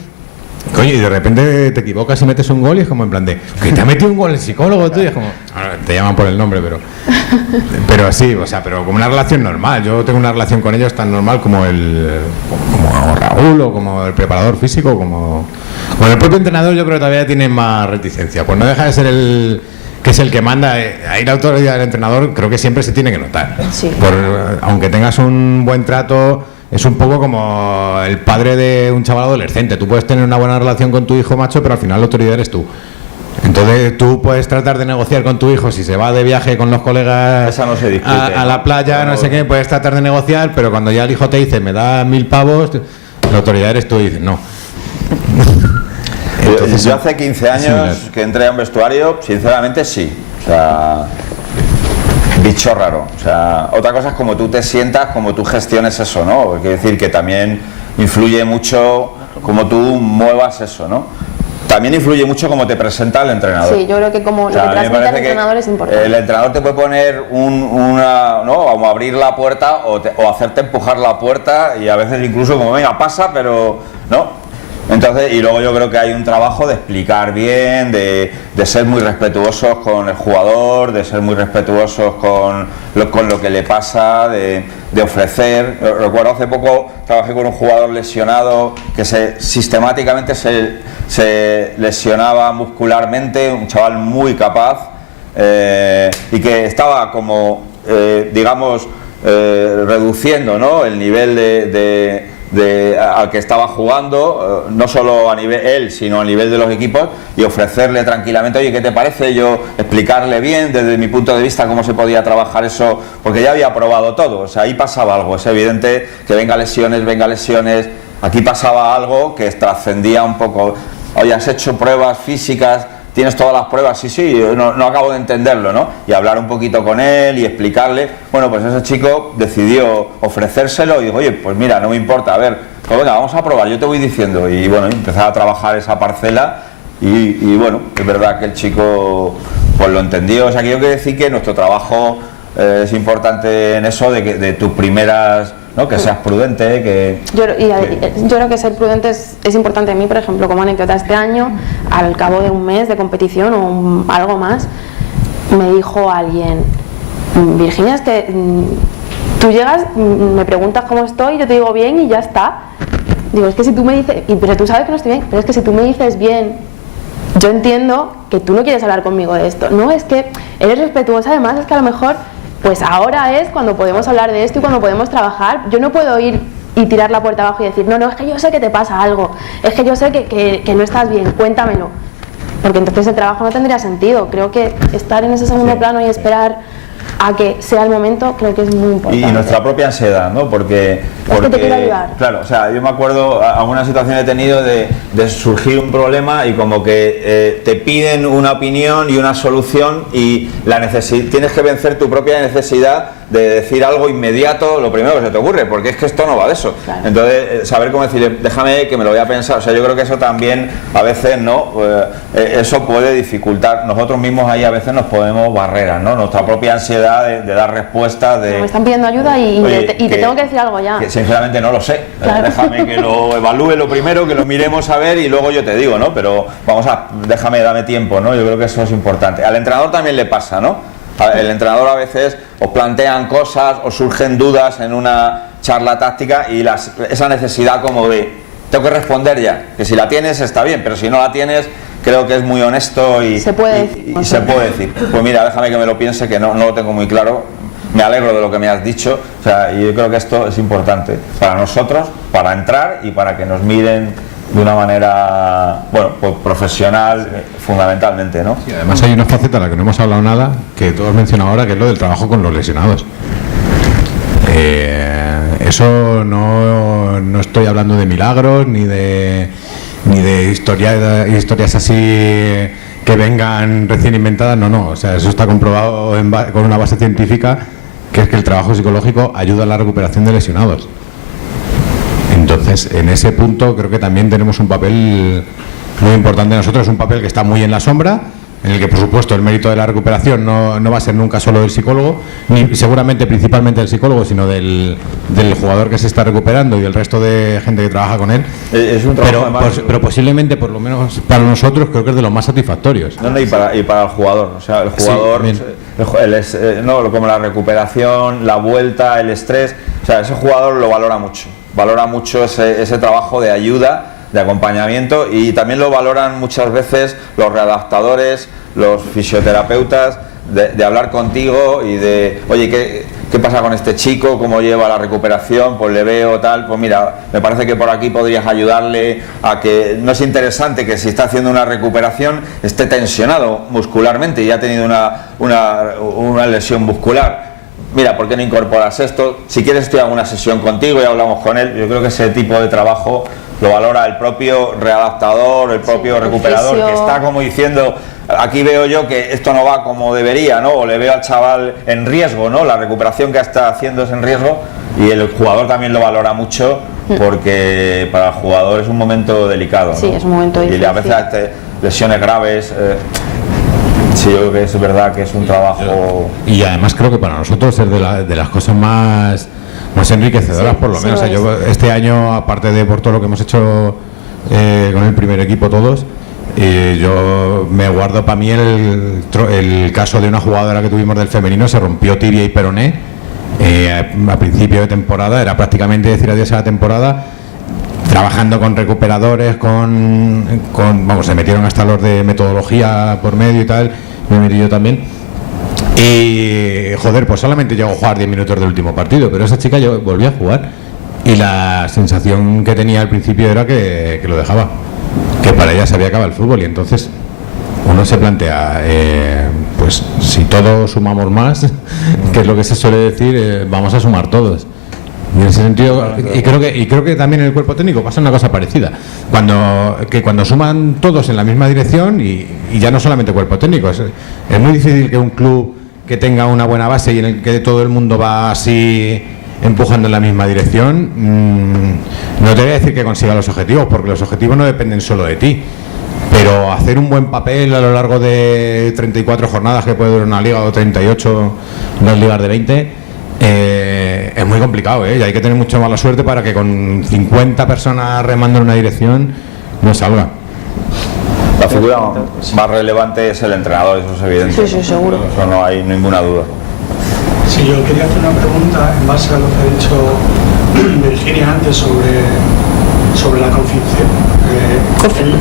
Coño, y de repente te equivocas y metes un gol y es como en plan de que te ha metido un gol el psicólogo, tú, y es como, te llaman por el nombre, pero así, o sea, pero como una relación normal. Yo tengo una relación con ellos tan normal como Raúl o como el preparador físico, como el propio entrenador. Yo creo que todavía tiene más reticencia, pues no deja de ser que es el que manda. Ahí la autoridad del entrenador creo que siempre se tiene que notar, sí. Aunque tengas un buen trato. Es un poco como el padre de un chaval adolescente. Tú puedes tener una buena relación con tu hijo macho, pero al final la autoridad eres tú. Entonces tú puedes tratar de negociar con tu hijo si se va de viaje con los colegas. Esa no se discute, a la playa, no sé qué, puedes tratar de negociar, pero cuando ya el hijo te dice, me da 1000 pavos, la autoridad eres tú y dices, no. Entonces, yo hace 15 años que entré a un vestuario, sinceramente sí. O sea, bicho raro. O sea, otra cosa es como tú te sientas, como tú gestiones eso, ¿no? Quiero decir que también influye mucho cómo tú muevas eso, ¿no? También influye mucho cómo te presenta el entrenador. Sí, yo creo que como O sea, lo que transmite el entrenador es importante. El entrenador te puede poner ¿no? Como abrir la puerta o hacerte empujar la puerta y a veces incluso como venga, pasa, pero ¿no? Entonces, y luego yo creo que hay un trabajo de explicar bien, de ser muy respetuosos con el jugador, de ser muy respetuosos con lo que le pasa, de ofrecer. Recuerdo hace poco trabajé con un jugador lesionado que sistemáticamente se lesionaba muscularmente, un chaval muy capaz y que estaba como, digamos, reduciendo, ¿no? El nivel al que estaba jugando, no solo a nivel él, sino a nivel de los equipos, y ofrecerle tranquilamente, oye, ¿qué te parece? Yo explicarle bien desde mi punto de vista cómo se podía trabajar eso, porque ya había probado todo, o sea, ahí pasaba algo, es evidente que venga lesiones, aquí pasaba algo que trascendía un poco, oye, has hecho pruebas físicas, tienes todas las pruebas, sí, no acabo de entenderlo, ¿no? Y hablar un poquito con él y explicarle. Bueno, pues ese chico decidió ofrecérselo y dijo, oye, pues mira, no me importa, a ver, pues venga, vamos a probar, yo te voy diciendo. Y bueno, empezaba a trabajar esa parcela y bueno, es verdad que el chico pues lo entendió. O sea, que yo quiero decir que nuestro trabajo es importante en eso, de tus primeras... ¿no? Que seas prudente, Yo creo que ser prudente es importante. A mí, por ejemplo, como anécdota, este año, al cabo de un mes de competición o algo más, me dijo alguien, Virginia, es que tú llegas, me preguntas cómo estoy, yo te digo bien y ya está. Digo, es que si tú me dices, pero tú sabes que no estoy bien, pero es que si tú me dices bien, yo entiendo que tú no quieres hablar conmigo de esto. No, es que eres respetuosa, además es que a lo mejor... Pues ahora es cuando podemos hablar de esto y cuando podemos trabajar. Yo no puedo ir y tirar la puerta abajo y decir, no, es que yo sé que te pasa algo, es que yo sé que no estás bien, cuéntamelo. Porque entonces el trabajo no tendría sentido. Creo que estar en ese segundo plano y esperar a que sea el momento, creo que es muy importante. Y nuestra propia ansiedad, ¿no? Porque te quiero ayudar. Claro, o sea, yo me acuerdo, alguna situación he tenido de surgir un problema y como que te piden una opinión y una solución y tienes que vencer tu propia necesidad de decir algo inmediato, lo primero que se te ocurre, porque es que esto no va de eso. Claro. Entonces, saber cómo decirle, déjame que me lo voy a pensar. O sea, yo creo que eso también a veces, ¿no? Eso puede dificultar. Nosotros mismos ahí a veces nos ponemos barreras, ¿no? Nuestra propia ansiedad de dar respuestas. Me están pidiendo ayuda y te tengo que decir algo ya. Que sinceramente no lo sé. Claro. Déjame que lo evalúe lo primero, que lo miremos a ver y luego yo te digo, ¿no? Pero dame tiempo, ¿no? Yo creo que eso es importante. Al entrenador también le pasa, ¿no? El entrenador a veces os plantean cosas, os surgen dudas en una charla táctica y esa necesidad como de tengo que responder ya, que si la tienes está bien, pero si no la tienes creo que es muy honesto y se puede decir, pues mira, déjame que me lo piense, que no lo tengo muy claro, me alegro de lo que me has dicho, o sea, y yo creo que esto es importante para nosotros, para entrar y para que nos miren de una manera, bueno, pues profesional, fundamentalmente, ¿no? Y además hay una faceta a la que no hemos hablado nada, que tú has mencionado ahora, que es lo del trabajo con los lesionados. Eso no estoy hablando de milagros, ni de historias así que vengan recién inventadas, no, o sea, eso está comprobado con una base científica, que es que el trabajo psicológico ayuda a la recuperación de lesionados. Entonces, en ese punto creo que también tenemos un papel muy importante nosotros, es un papel que está muy en la sombra, en el que por supuesto el mérito de la recuperación no va a ser nunca solo del psicólogo, ni seguramente principalmente del psicólogo, sino del jugador que se está recuperando y del resto de gente que trabaja con él. Es un trabajo pero posiblemente, por lo menos para nosotros, creo que es de los más satisfactorios. Y para el jugador, o sea, el jugador, sí, como la recuperación, la vuelta, el estrés, o sea, ese jugador lo valora mucho ese trabajo de ayuda, de acompañamiento, y también lo valoran muchas veces los readaptadores, los fisioterapeutas, de hablar contigo y de, oye, ¿qué pasa con este chico? ¿Cómo lleva la recuperación? Pues le veo tal, pues mira, me parece que por aquí podrías ayudarle a que, no es interesante que si está haciendo una recuperación esté tensionado muscularmente y ha tenido una lesión muscular. Mira, ¿por qué no incorporas esto? Si quieres estoy en una sesión contigo y hablamos con él. Yo creo que ese tipo de trabajo lo valora el propio readaptador, el propio recuperador, que está como diciendo, aquí veo yo que esto no va como debería, ¿no? O le veo al chaval en riesgo, ¿no? La recuperación que está haciendo es en riesgo. y el jugador también lo valora mucho, porque para el jugador es un momento delicado, ¿no? Sí, es un momento difícil. Y a veces lesiones graves. Sí, yo creo que es verdad que es un trabajo. Y además creo que para nosotros es de las cosas más enriquecedoras, por lo menos. O sea, yo este año, aparte de por todo lo que hemos hecho con el primer equipo todos, yo me guardo para mí el caso de una jugadora que tuvimos del femenino, se rompió tibia y peroné a principio de temporada, era prácticamente decir adiós a la temporada, trabajando con recuperadores, vamos, se metieron hasta los de metodología por medio y tal, me metí yo también. Y joder, pues solamente llegó a jugar 10 minutos del último partido, pero esa chica yo volví a jugar y la sensación que tenía al principio era que lo dejaba, que para ella se había acabado el fútbol. Y entonces uno se plantea, pues si todos sumamos más, que es lo que se suele decir, vamos a sumar todos. Y en ese sentido, y creo que también en el cuerpo técnico pasa una cosa parecida, cuando suman todos en la misma dirección, y ya no solamente cuerpo técnico, es muy difícil que un club que tenga una buena base y en el que todo el mundo va así empujando en la misma dirección, no te voy a decir que consiga los objetivos, porque los objetivos no dependen solo de ti, pero hacer un buen papel a lo largo de 34 jornadas que puede durar una liga, o 38 las ligas de 20, es muy complicado, y hay que tener mucha mala suerte para que con 50 personas remando en una dirección no salga. La figura más relevante es el entrenador, eso es evidente. Sí, seguro. Eso no hay ninguna duda. Sí, yo quería hacer una pregunta en base a lo que ha dicho Virginia antes sobre la confianza.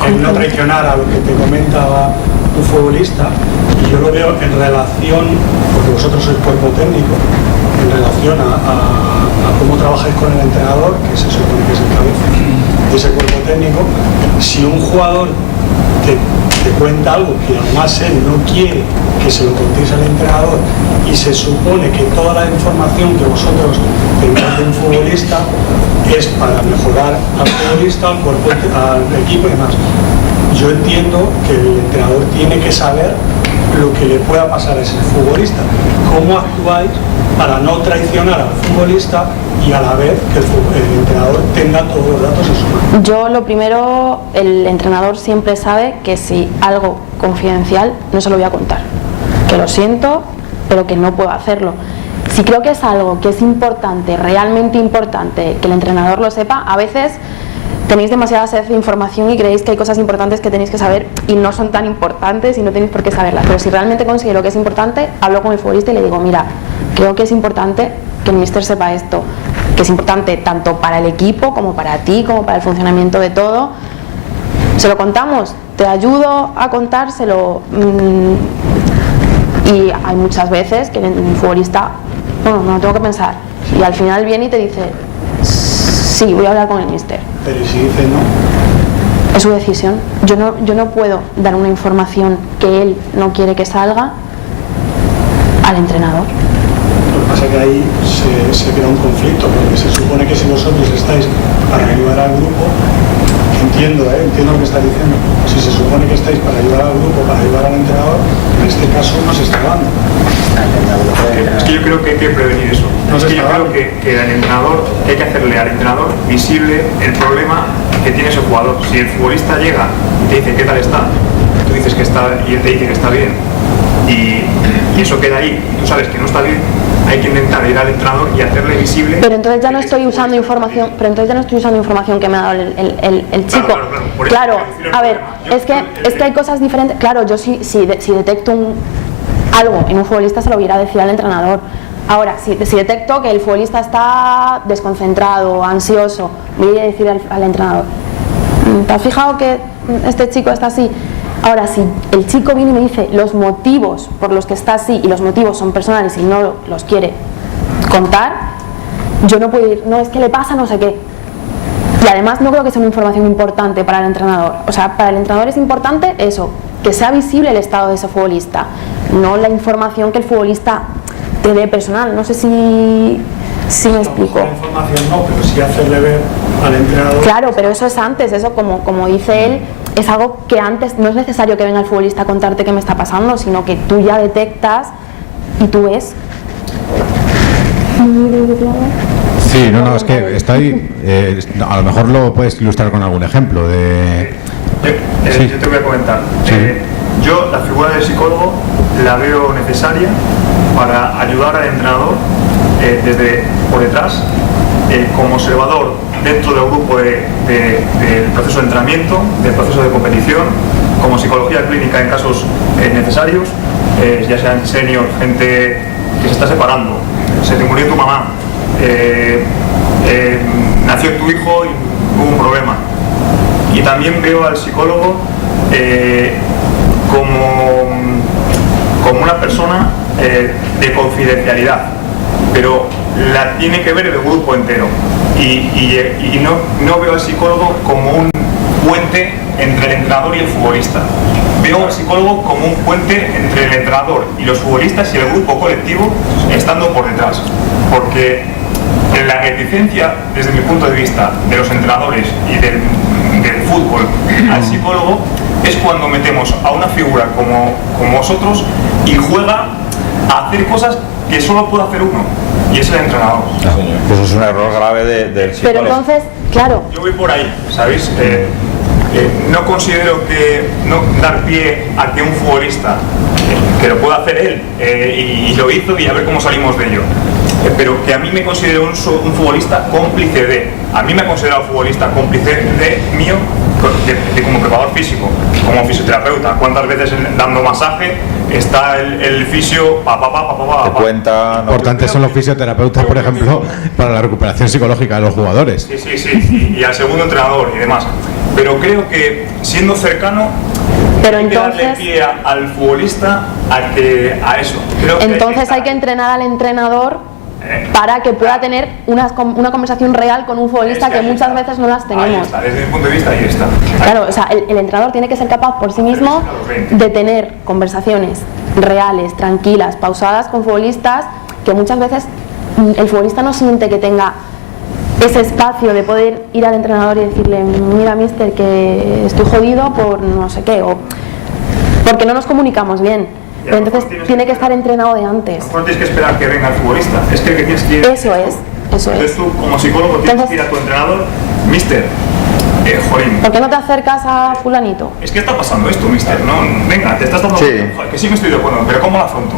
El no traicionar a lo que te comentaba un futbolista, y yo lo veo en relación, porque vosotros sois cuerpo técnico, en relación a cómo trabajáis con el entrenador, que se supone que es el cabeza de ese cuerpo técnico. Si un jugador te cuenta algo que además él no quiere que se lo contéis al entrenador, y se supone que toda la información que vosotros tengáis de un futbolista es para mejorar al futbolista, al cuerpo, al equipo y demás, yo entiendo que el entrenador tiene que saber lo que le pueda pasar a ese futbolista. ¿Cómo actuáis para no traicionar al futbolista y a la vez que el entrenador tenga todos los datos en su mano? Yo lo primero, el entrenador siempre sabe que si algo confidencial no se lo voy a contar, que lo siento, pero que no puedo hacerlo. Si creo que es algo que es importante, realmente importante, que el entrenador lo sepa, a veces tenéis demasiada sed de información y creéis que hay cosas importantes que tenéis que saber y no son tan importantes y no tenéis por qué saberlas. Pero si realmente considero que es importante, hablo con el futbolista y le digo, mira, creo que es importante que el míster sepa esto, que es importante tanto para el equipo como para ti, como para el funcionamiento de todo. Se lo contamos, te ayudo a contárselo. Y hay muchas veces que el futbolista, bueno, no lo tengo que pensar, y al final viene y te dice, sí, voy a hablar con el míster. Pero si dice no, es su decisión. Yo no puedo dar una información que él no quiere que salga al entrenador. lo que pasa es que ahí se crea un conflicto, porque se supone que si vosotros estáis para ayudar al grupo, entiendo lo que está diciendo, si se supone que estáis para ayudar al grupo, para ayudar al entrenador, en este caso no se está dando. Es que yo creo que hay que prevenir eso. No, es que yo claro. creo que al entrenador, hay que hacerle al entrenador visible el problema que tiene ese jugador. Si el futbolista llega y te dice qué tal está, tú dices que está y él te dice que está bien, y eso queda ahí, y tú sabes que no está bien, hay que intentar ir al entrenador y hacerle visible. Pero entonces ya no estoy usando información, que me ha dado el chico. Claro, a ver, es que hay cosas diferentes. Claro, yo si detecto algo en un futbolista se lo voy a decir al entrenador. Ahora, si detecto que el futbolista está desconcentrado, ansioso, voy a decir al entrenador, ¿te has fijado que este chico está así? Ahora, si el chico viene y me dice los motivos por los que está así, y los motivos son personales y no los quiere contar, yo no puedo ir, no, es que le pasa no sé qué. Y además no creo que sea una información importante para el entrenador. O sea, para el entrenador es importante eso, que sea visible el estado de ese futbolista, no la información que el futbolista te dé personal. No sé si me explico. La información no, pero sí hacerle ver al entrenador. Claro, pero eso es antes, eso como dice él, es algo que antes no es necesario que venga el futbolista a contarte qué me está pasando, sino que tú ya detectas y tú ves. Sí, no, es que está ahí. A lo mejor lo puedes ilustrar con algún ejemplo de. Yo te voy a comentar. Sí. Yo la figura del psicólogo la veo necesaria para ayudar al entrenador desde por detrás, como observador dentro del grupo del proceso de entrenamiento, del proceso de competición, como psicología clínica en casos necesarios, ya sean senior, gente que se está separando, se te murió tu mamá, nació tu hijo y hubo un problema. Y también veo al psicólogo como una persona de confidencialidad, pero la tiene que ver el grupo entero. Y no veo al psicólogo como un puente entre el entrenador y el futbolista. Veo al psicólogo como un puente entre el entrenador y los futbolistas y el grupo colectivo estando por detrás. Porque en la reticencia, desde mi punto de vista, de los entrenadores y del fútbol al psicólogo es cuando metemos a una figura como vosotros y juega a hacer cosas que solo puede hacer uno, y es el entrenador. Eso es un error grave del psicólogo. Pero entonces, claro. Yo voy por ahí, ¿sabéis? No considero que no dar pie a que un futbolista, que lo pueda hacer él, y lo hizo, y a ver cómo salimos de ello, pero que a mí me considero un futbolista cómplice de, a mí me ha considerado futbolista cómplice de mío, de como preparador físico, como fisioterapeuta. ¿Cuántas veces dando masaje está el fisio te cuenta? Importantes son los fisioterapeutas, por ejemplo, para la recuperación psicológica de los jugadores. Sí, y al segundo entrenador y demás. Pero creo que siendo cercano, pero hay que entonces, darle pie al futbolista a eso. Creo entonces hay que entrenar al entrenador para que pueda tener una conversación real con un futbolista que muchas veces no las tenemos. Ahí está, desde mi punto de vista, ahí está. Claro, o sea, el entrenador tiene que ser capaz por sí mismo de tener conversaciones reales, tranquilas, pausadas con futbolistas, que muchas veces el futbolista no siente que tenga ese espacio de poder ir al entrenador y decirle: mira, mister, que estoy jodido por no sé qué, o porque no nos comunicamos bien. Pero entonces tiene que estar entrenado de antes. No tienes que esperar que venga el futbolista, es que tienes que ir. Eso es. Entonces tú, como psicólogo, tienes que ir a tu entrenador: mister, jolín, ¿por qué no te acercas a fulanito? es que está pasando esto, mister, ¿no? Venga, te estás dando Sí. Joder, que sí me estoy de acuerdo, pero ¿cómo lo afronto?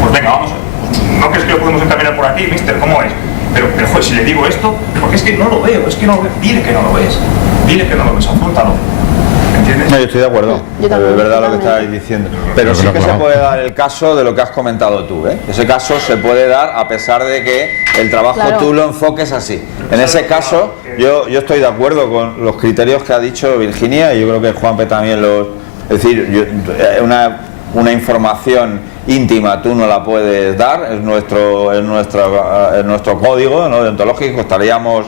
Pues venga, vamos a... ¿No crees que lo podemos encaminar por aquí, mister? ¿Cómo es? Pero joder, si le digo esto, porque es que no lo veo, es que no lo veo. Dile que no lo ves, afróntalo. ¿Entiendes? No, yo estoy de acuerdo. Yo también, Es verdad yo lo que también. estáis diciendo. Pero sí que se puede dar el caso de lo que has comentado tú, ¿eh? Ese caso se puede dar a pesar de que el trabajo tú lo enfoques así. En ese caso, yo estoy de acuerdo con los criterios que ha dicho Virginia, y yo creo que Juanpe también los... Es decir, una información íntima tú no la puedes dar, es nuestro código, ¿no?, deontológico, estaríamos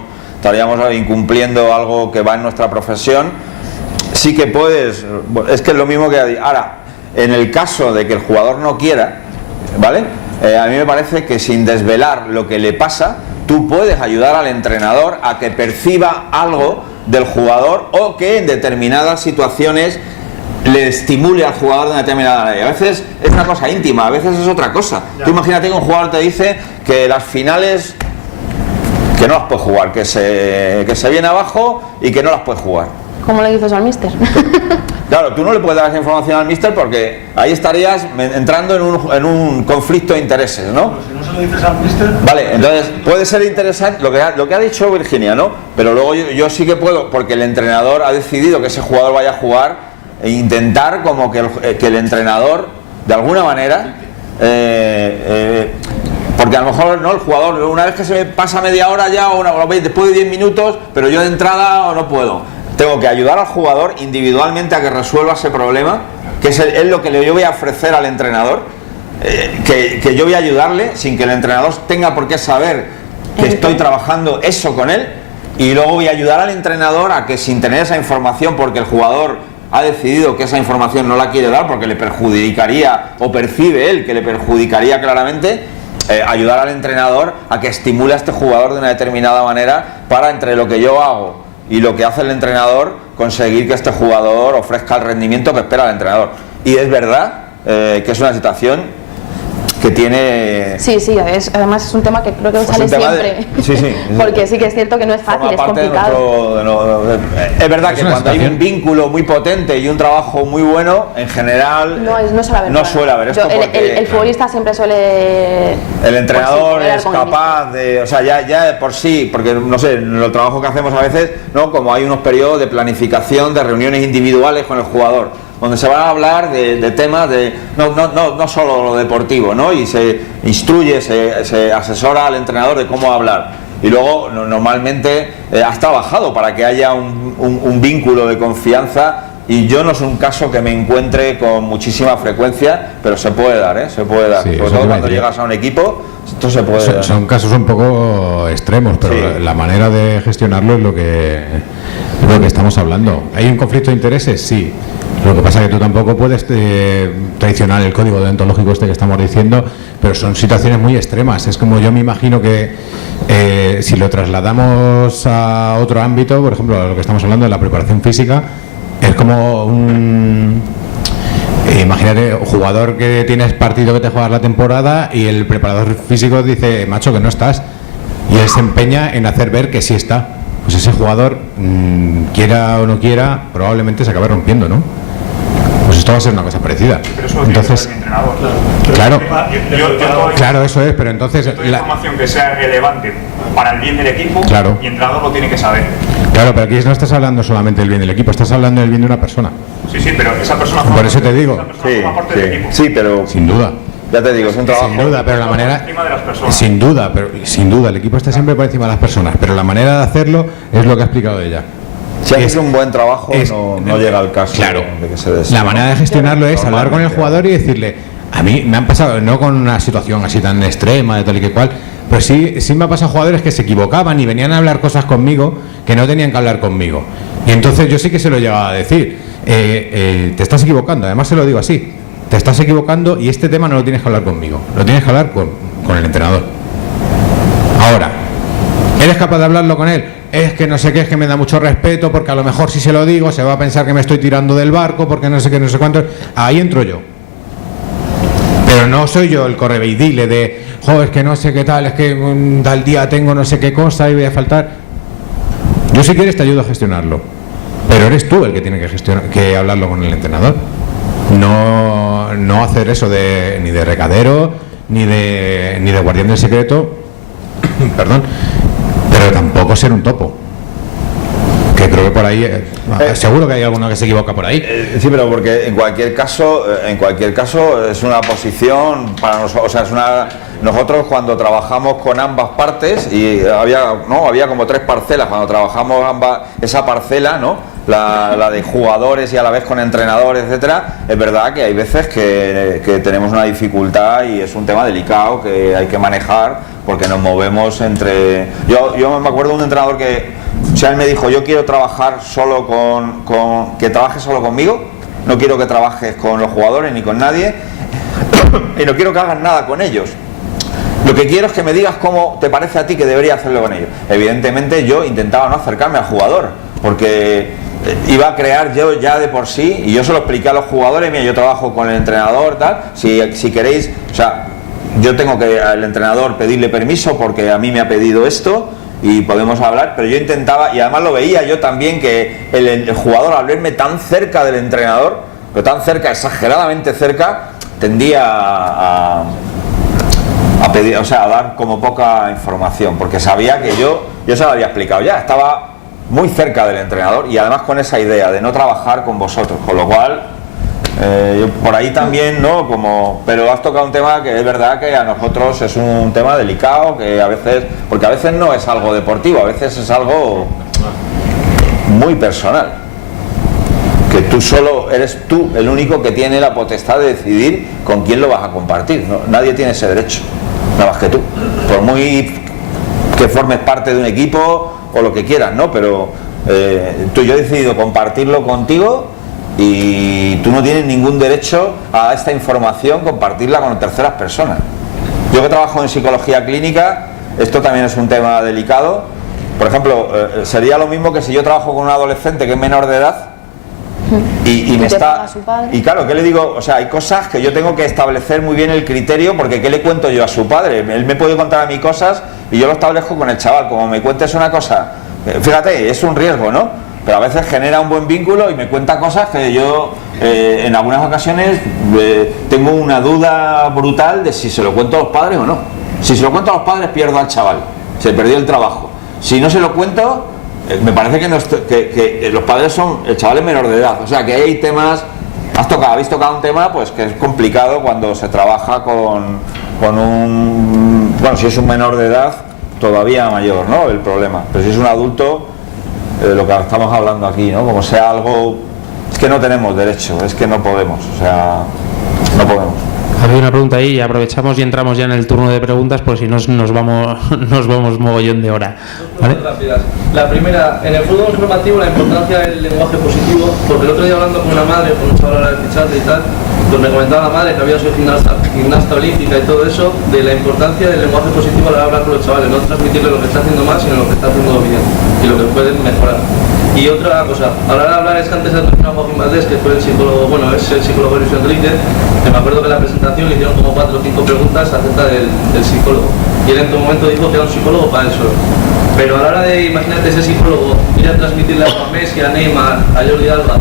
incumpliendo algo que va en nuestra profesión. Sí que puedes, es que es lo mismo que... Ahora, en el caso de que el jugador no quiera, ¿vale? A mí me parece que sin desvelar lo que le pasa, tú puedes ayudar al entrenador a que perciba algo del jugador, o que en determinadas situaciones le estimule al jugador de una determinada manera. A veces es una cosa íntima, a veces es otra cosa. Tú imagínate que un jugador te dice que las finales, que no las puede jugar, que se viene abajo y que no las puede jugar. ¿Cómo le dices al míster? Claro, tú no le puedes dar esa información al míster, porque ahí estarías entrando en un conflicto de intereses, ¿no? Si no se lo dices al míster... Vale, entonces puede ser interesante lo que ha dicho Virginia, ¿no? Pero luego yo sí que puedo, porque el entrenador ha decidido que ese jugador vaya a jugar, e intentar como que el entrenador, de alguna manera, porque a lo mejor no, el jugador, una vez que se me pasa media hora ya, o después de 10 minutos, pero yo de entrada no puedo. Tengo que ayudar al jugador individualmente a que resuelva ese problema, que es lo que yo voy a ofrecer al entrenador, que yo voy a ayudarle sin que el entrenador tenga por qué saber que estoy trabajando eso con él, y luego voy a ayudar al entrenador a que, sin tener esa información, porque el jugador ha decidido que esa información no la quiere dar porque le perjudicaría, o percibe él que le perjudicaría claramente, ayudar al entrenador a que estimule a este jugador de una determinada manera, para, entre lo que yo hago y lo que hace el entrenador, conseguir que este jugador ofrezca el rendimiento que espera el entrenador. Y es verdad que es una situación que tiene... Sí, además es un tema que creo que sale siempre. Sí. Porque sí que es cierto que no es fácil, es complicado. Es verdad que cuando hay un vínculo muy potente y un trabajo muy bueno, en general no suele haber esto. El futbolista siempre suele... El entrenador es capaz de... O sea, ya de por sí, porque no sé, en el trabajo que hacemos a veces, ¿no? Como hay unos periodos de planificación, de reuniones individuales con el jugador, donde se van a hablar de temas de no solo lo deportivo, ¿no? Y se instruye, se asesora al entrenador de cómo hablar. Y luego normalmente has trabajado para que haya un vínculo de confianza, y yo no es un caso que me encuentre con muchísima frecuencia, pero se puede dar, se puede dar. Sí, sobre todo cuando llegas a un equipo, esto se puede dar. Son casos un poco extremos, pero la manera de gestionarlo es lo que estamos hablando. ¿Hay un conflicto de intereses? Sí. Lo que pasa es que tú tampoco puedes traicionar el código deontológico que estamos diciendo, pero son situaciones muy extremas. Es como, yo me imagino que si lo trasladamos a otro ámbito, por ejemplo, a lo que estamos hablando de la preparación física, es como imagínate, un jugador que tienes partido que te juegas la temporada y el preparador físico dice, macho, que no estás, y él se empeña en hacer ver que sí está. Pues ese jugador, quiera o no quiera, probablemente se acabe rompiendo, ¿no? Pues esto va a ser una cosa parecida. Pero eso entonces, mi entrenador. Claro, eso es, pero entonces... La información que sea relevante para el bien del equipo, claro, y el entrenador lo tiene que saber. Claro, pero aquí no estás hablando solamente del bien del equipo, estás hablando del bien de una persona. Sí, pero esa persona... Por eso te digo. Forma parte del equipo. Sí, pero... Sin duda. Ya te digo, es un trabajo. Sin duda, pero la manera... Encima de las personas. Sin duda, el equipo está siempre por encima de las personas, pero la manera de hacerlo es lo que ha explicado ella. Si haces un buen trabajo, no llega al caso, claro, de que se des... La manera de gestionarlo es hablar con el jugador y decirle, a mí me han pasado, no con una situación así tan extrema, de tal y que cual, pero sí me ha pasado jugadores que se equivocaban y venían a hablar cosas conmigo que no tenían que hablar conmigo. Y entonces yo sí que se lo llegaba a decir, te estás equivocando, además se lo digo así, te estás equivocando y este tema no lo tienes que hablar conmigo, lo tienes que hablar con el entrenador. Ahora, ¿eres capaz de hablarlo con él? Es que no sé qué, es que me da mucho respeto, porque a lo mejor si se lo digo se va a pensar que me estoy tirando del barco, porque no sé qué, no sé cuánto. Ahí entro yo. Pero no soy yo el correveidile de, es que no sé qué tal, es que tal día tengo no sé qué cosa y voy a faltar. Yo si quieres te ayudo a gestionarlo, pero eres tú el que tiene que hablarlo con el entrenador. No hacer eso ni de recadero, ni de guardián del secreto, perdón, pero tampoco ser un topo. Que creo que por ahí, seguro que hay alguno que se equivoca por ahí. Sí, pero porque en cualquier caso es una posición para nosotros, o sea, nosotros cuando trabajamos con ambas partes, y había como 3 parcelas, cuando trabajamos esa parcela, ¿no? La de jugadores y a la vez con entrenadores, etcétera, es verdad que hay veces que tenemos una dificultad y es un tema delicado que hay que manejar, porque nos movemos entre... Yo me acuerdo de un entrenador que, o sea, él me dijo, yo quiero trabajar solo que trabajes solo conmigo, no quiero que trabajes con los jugadores ni con nadie, y no quiero que hagas nada con ellos. Lo que quiero es que me digas cómo te parece a ti que debería hacerlo con ellos. Evidentemente yo intentaba no acercarme al jugador, porque iba a crear yo ya de por sí, y yo se lo expliqué a los jugadores, mira, yo trabajo con el entrenador, tal, si queréis, o sea, yo tengo que al entrenador pedirle permiso porque a mí me ha pedido esto y podemos hablar, pero yo intentaba, y además lo veía yo también, que el jugador, al verme tan cerca del entrenador, pero tan cerca, exageradamente cerca, tendía a pedir, o sea, a dar como poca información, porque sabía que yo se lo había explicado ya, estaba muy cerca del entrenador y además con esa idea de no trabajar con vosotros, con lo cual por ahí también, ¿no? Pero has tocado un tema que es verdad que a nosotros es un tema delicado, que a veces, porque a veces no es algo deportivo, a veces es algo muy personal, que eres tú el único que tiene la potestad de decidir con quién lo vas a compartir, ¿no? Nadie tiene ese derecho, nada más que tú, por muy que formes parte de un equipo o lo que quieras, ¿no? Pero yo he decidido compartirlo contigo y tú no tienes ningún derecho a esta información compartirla con terceras personas. Yo que trabajo en psicología clínica, esto también es un tema delicado. Por ejemplo, sería lo mismo que si yo trabajo con un adolescente que es menor de edad y me te está paga su padre. y claro, ¿qué le digo? O sea, hay cosas que yo tengo que establecer muy bien el criterio, porque ¿qué le cuento yo a su padre? Él me puede contar a mí cosas y yo lo establezco con el chaval. Como me cuentes una cosa, fíjate, es un riesgo, ¿no? Pero a veces genera un buen vínculo y me cuenta cosas que yo en algunas ocasiones tengo una duda brutal de si se lo cuento a los padres o no. Si se lo cuento a los padres pierdo al chaval, se perdió el trabajo. Si no se lo cuento, me parece que los padres son, el chaval es menor de edad. O sea que hay temas, habéis tocado un tema pues que es complicado cuando se trabaja con un, bueno, si es un menor de edad todavía mayor, ¿no? El problema. Pero si es un adulto, lo que estamos hablando aquí, ¿no? Como sea algo, es que no tenemos derecho, es que no podemos, o sea, no podemos. Había una pregunta ahí y aprovechamos y entramos ya en el turno de preguntas, por si nos vamos mogollón de hora, ¿vale? Rápidas. La primera, en el fútbol formativo la importancia del lenguaje positivo, porque el otro día hablando con una madre, con un chaval de fichaje y tal, pues me comentaba la madre que había sido gimnasta olímpica y todo eso, de la importancia del lenguaje positivo a la hora de hablar con los chavales, no transmitirle lo que está haciendo mal, sino lo que está haciendo bien y lo que pueden mejorar. Y otra cosa, a la hora de hablar es que antes has mencionado a Joaquín Valdés, que fue el psicólogo, bueno, es el psicólogo de Luis Enrique, que me acuerdo que en la presentación le hicieron como 4 o 5 preguntas acerca del psicólogo. Y él en todo momento dijo que era un psicólogo para él solo. Pero a la hora de, imagínate, ese psicólogo ir a transmitirle a Messi, a Neymar, a Jordi Alba,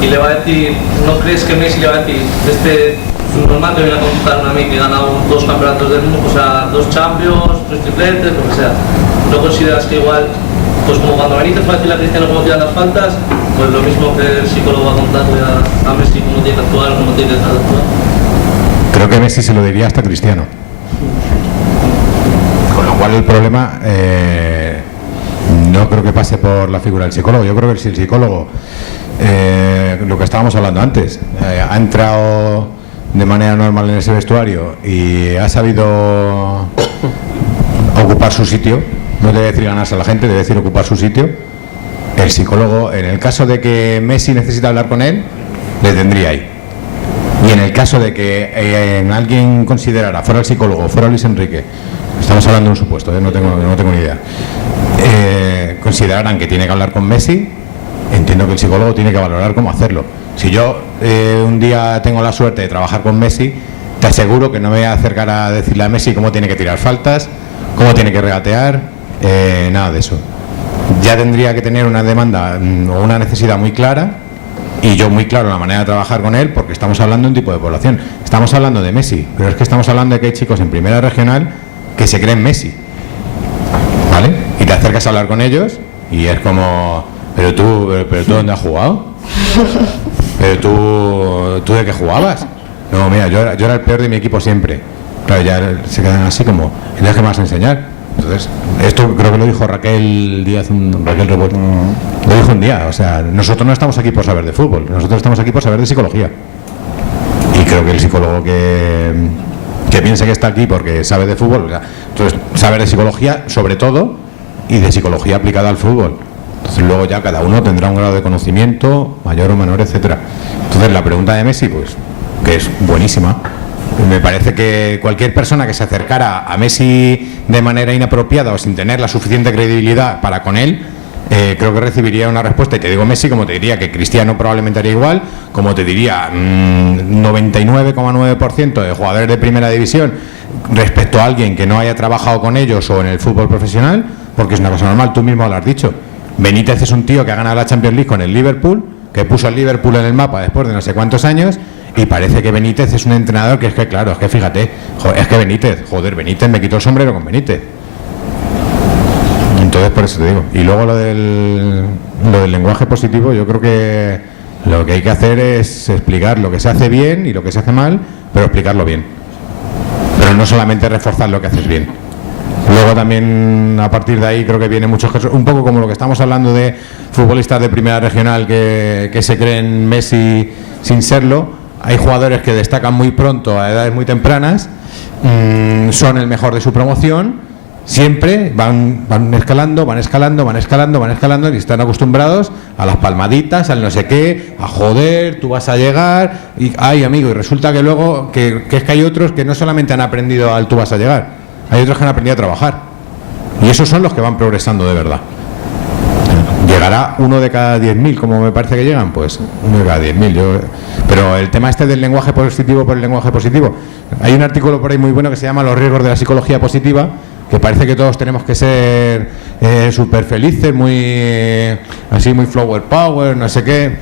y le va a decir, ¿no crees que Messi le va a decir, normal que viene a contar a mí que he ganado 2 campeonatos del mundo, o sea, 2 Champions, 3 tripletes, lo que sea? ¿No consideras que igual, pues como cuando Benítez va a decirle a Cristiano cómo tiran las faltas, pues lo mismo que el psicólogo va a contarle a Messi cómo tiene que actuar, cómo tiene que actuar? Creo que Messi se lo diría hasta Cristiano. Con lo cual el problema no creo que pase por la figura del psicólogo. Yo creo que si el psicólogo, lo que estábamos hablando antes, ha entrado de manera normal en ese vestuario y ha sabido ocupar su sitio, no debe decir ganarse a la gente, debe decir ocupar su sitio, el psicólogo, en el caso de que Messi necesita hablar con él, le tendría ahí. Y en el caso de que alguien considerara, fuera el psicólogo, fuera Luis Enrique, estamos hablando de un supuesto, no tengo ni idea, consideraran que tiene que hablar con Messi, entiendo que el psicólogo tiene que valorar cómo hacerlo. Si yo un día tengo la suerte de trabajar con Messi, te aseguro que no me voy a acercar a decirle a Messi cómo tiene que tirar faltas, cómo tiene que regatear, nada de eso. Ya tendría que tener una demanda o una necesidad muy clara, y yo muy claro la manera de trabajar con él, porque estamos hablando de un tipo de población. Estamos hablando de Messi, pero es que estamos hablando de que hay chicos en primera regional que se creen Messi, ¿vale? Y te acercas a hablar con ellos y es como, pero tú ¿dónde has jugado? ¿Pero tú de qué jugabas? No, mira, yo era el peor de mi equipo siempre. Claro, ya se quedan así como, ¿y qué me vas a enseñar? Entonces, esto creo que lo dijo Raquel Díaz, Raquel Rebot, lo dijo un día, o sea, nosotros no estamos aquí por saber de fútbol, nosotros estamos aquí por saber de psicología. Y creo que el psicólogo que piense que está aquí porque sabe de fútbol, o sea, entonces saber de psicología sobre todo y de psicología aplicada al fútbol. Entonces luego ya cada uno tendrá un grado de conocimiento mayor o menor, etcétera. Entonces la pregunta de Messi, pues, que es buenísima. Me parece que cualquier persona que se acercara a Messi de manera inapropiada o sin tener la suficiente credibilidad para con él, creo que recibiría una respuesta. Y te digo Messi como te diría que Cristiano probablemente haría igual, como te diría 99,9% de jugadores de primera división respecto a alguien que no haya trabajado con ellos o en el fútbol profesional, porque es una cosa normal, tú mismo lo has dicho. Benítez es un tío que ha ganado la Champions League con el Liverpool, que puso al Liverpool en el mapa después de no sé cuántos años. Y parece que Benítez es un entrenador que es que, claro, es que fíjate, es que Benítez me quitó el sombrero con Benítez. Entonces, por eso te digo. Y luego lo del lenguaje positivo, yo creo que lo que hay que hacer es explicar lo que se hace bien y lo que se hace mal, pero explicarlo bien. Pero no solamente reforzar lo que haces bien. Luego también, a partir de ahí, creo que viene muchos casos, un poco como lo que estamos hablando de futbolistas de primera regional que se creen Messi sin serlo. Hay jugadores que destacan muy pronto a edades muy tempranas, son el mejor de su promoción, siempre van escalando y están acostumbrados a las palmaditas, al no sé qué, a joder, tú vas a llegar, y ay amigo, y resulta que luego que es que hay otros que no solamente han aprendido al tú vas a llegar, hay otros que han aprendido a trabajar, y esos son los que van progresando de verdad. ¿Llegará 1 de cada 10.000 como me parece que llegan? Pues 1 de cada 10.000. Pero el tema este del lenguaje positivo por el lenguaje positivo, hay un artículo por ahí muy bueno que se llama Los riesgos de la psicología positiva, que parece que todos tenemos que ser súper felices, muy así, muy flower power, no sé qué.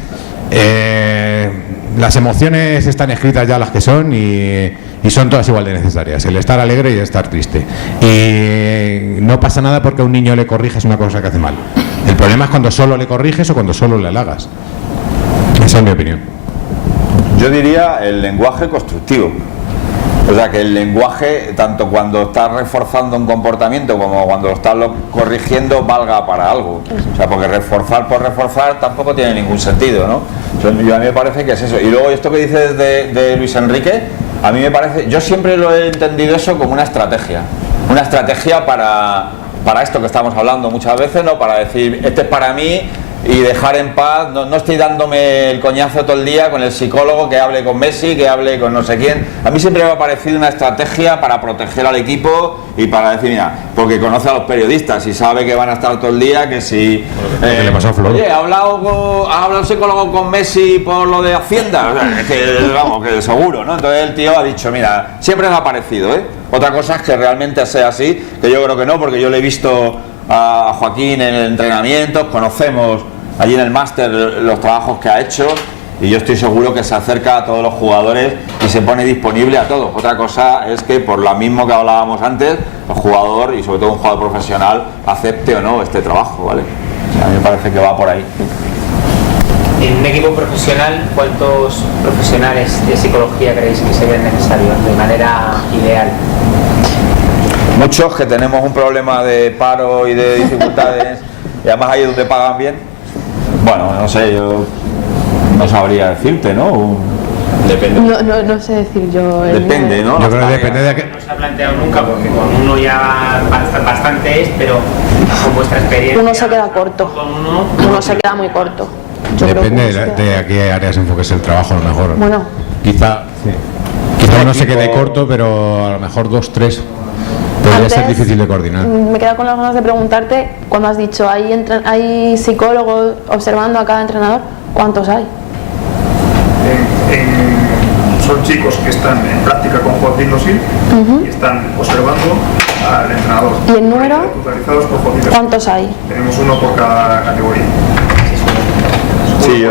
Las emociones están escritas ya las que son y son todas igual de necesarias, el estar alegre y el estar triste, y no pasa nada porque a un niño le corriges una cosa que hace mal. El problema es cuando solo le corriges o cuando solo le halagas. Esa es mi opinión. Yo diría el lenguaje constructivo. O sea, que el lenguaje, tanto cuando estás reforzando un comportamiento como cuando lo estás corrigiendo, valga para algo. O sea, porque reforzar por reforzar tampoco tiene ningún sentido, ¿no? A mí me parece que es eso. Y luego esto que dices de Luis Enrique, a mí me parece, yo siempre lo he entendido eso como una estrategia para esto que estamos hablando muchas veces, ¿no? Para decir, este es para mí, y dejar en paz, no estoy dándome el coñazo todo el día con el psicólogo que hable con Messi, que hable con no sé quién. A mí siempre me ha parecido una estrategia para proteger al equipo y para decir, mira, porque conoce a los periodistas y sabe que van a estar todo el día, que si... ¿Qué le pasó a Flor? Oye, ¿ha hablado el psicólogo con Messi por lo de Hacienda? O sea, es que, vamos, que seguro, ¿no? Entonces el tío ha dicho, mira, siempre me ha parecido, ¿eh? Otra cosa es que realmente sea así, que yo creo que no, porque yo le he visto a Joaquín en el entrenamiento, conocemos allí en el máster los trabajos que ha hecho, y yo estoy seguro que se acerca a todos los jugadores y se pone disponible a todos. Otra cosa es que, por lo mismo que hablábamos antes, el jugador, y sobre todo un jugador profesional, acepte o no este trabajo, ¿vale? O sea, a mí me parece que va por ahí. En un equipo profesional, ¿cuántos profesionales de psicología creéis que serían necesarios de manera ideal? Muchos, que tenemos un problema de paro y de dificultades, y además ahí es donde pagan bien. Bueno, no sé, yo no sabría decirte, ¿no? Depende. No sé decir yo. Depende, ¿no? Yo creo que depende de que... No se ha planteado nunca, porque con uno ya bastante es, pero con vuestra experiencia... Uno se queda corto. Uno se queda muy corto. Depende de a qué áreas enfoques el trabajo, a lo mejor. Bueno. Quizá uno se quede corto, pero a lo mejor 2, 3 podría ser difícil de coordinar. Me queda con las ganas de preguntarte, cuando has dicho, hay psicólogos observando a cada entrenador, ¿cuántos hay? Son chicos que están en práctica con Joaquín Dosil y están observando al entrenador. ¿Y el número? Tutelizados por Joaquín Dosil. ¿Cuántos hay? Tenemos uno por cada categoría. Sí,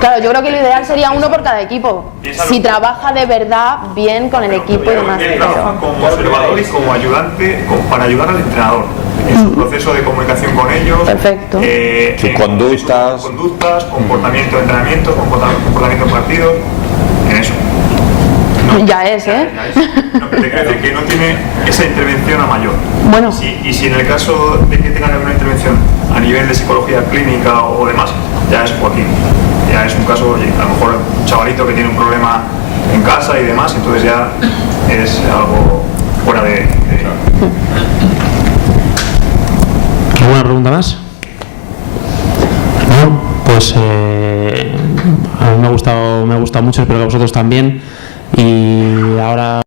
Claro, yo creo que lo ideal sería uno por cada equipo. Si trabaja de verdad bien con el equipo y demás. Él trabaja como observador y como ayudante para ayudar al entrenador en su proceso de comunicación con ellos. Perfecto. Sus conductas, comportamiento de entrenamiento, comportamiento de partidos, en eso. No, ya es, ¿eh? No, pero te quiero decir que no tiene esa intervención a mayor. Bueno. Y si en el caso de que tenga que haber una intervención a nivel de psicología clínica o demás, ya es Joaquín. Ya es un caso, oye, a lo mejor un chavalito que tiene un problema en casa y demás, entonces ya es algo fuera de... ¿Alguna pregunta más? No, pues a mí me ha gustado mucho, espero que a vosotros también. Y ahora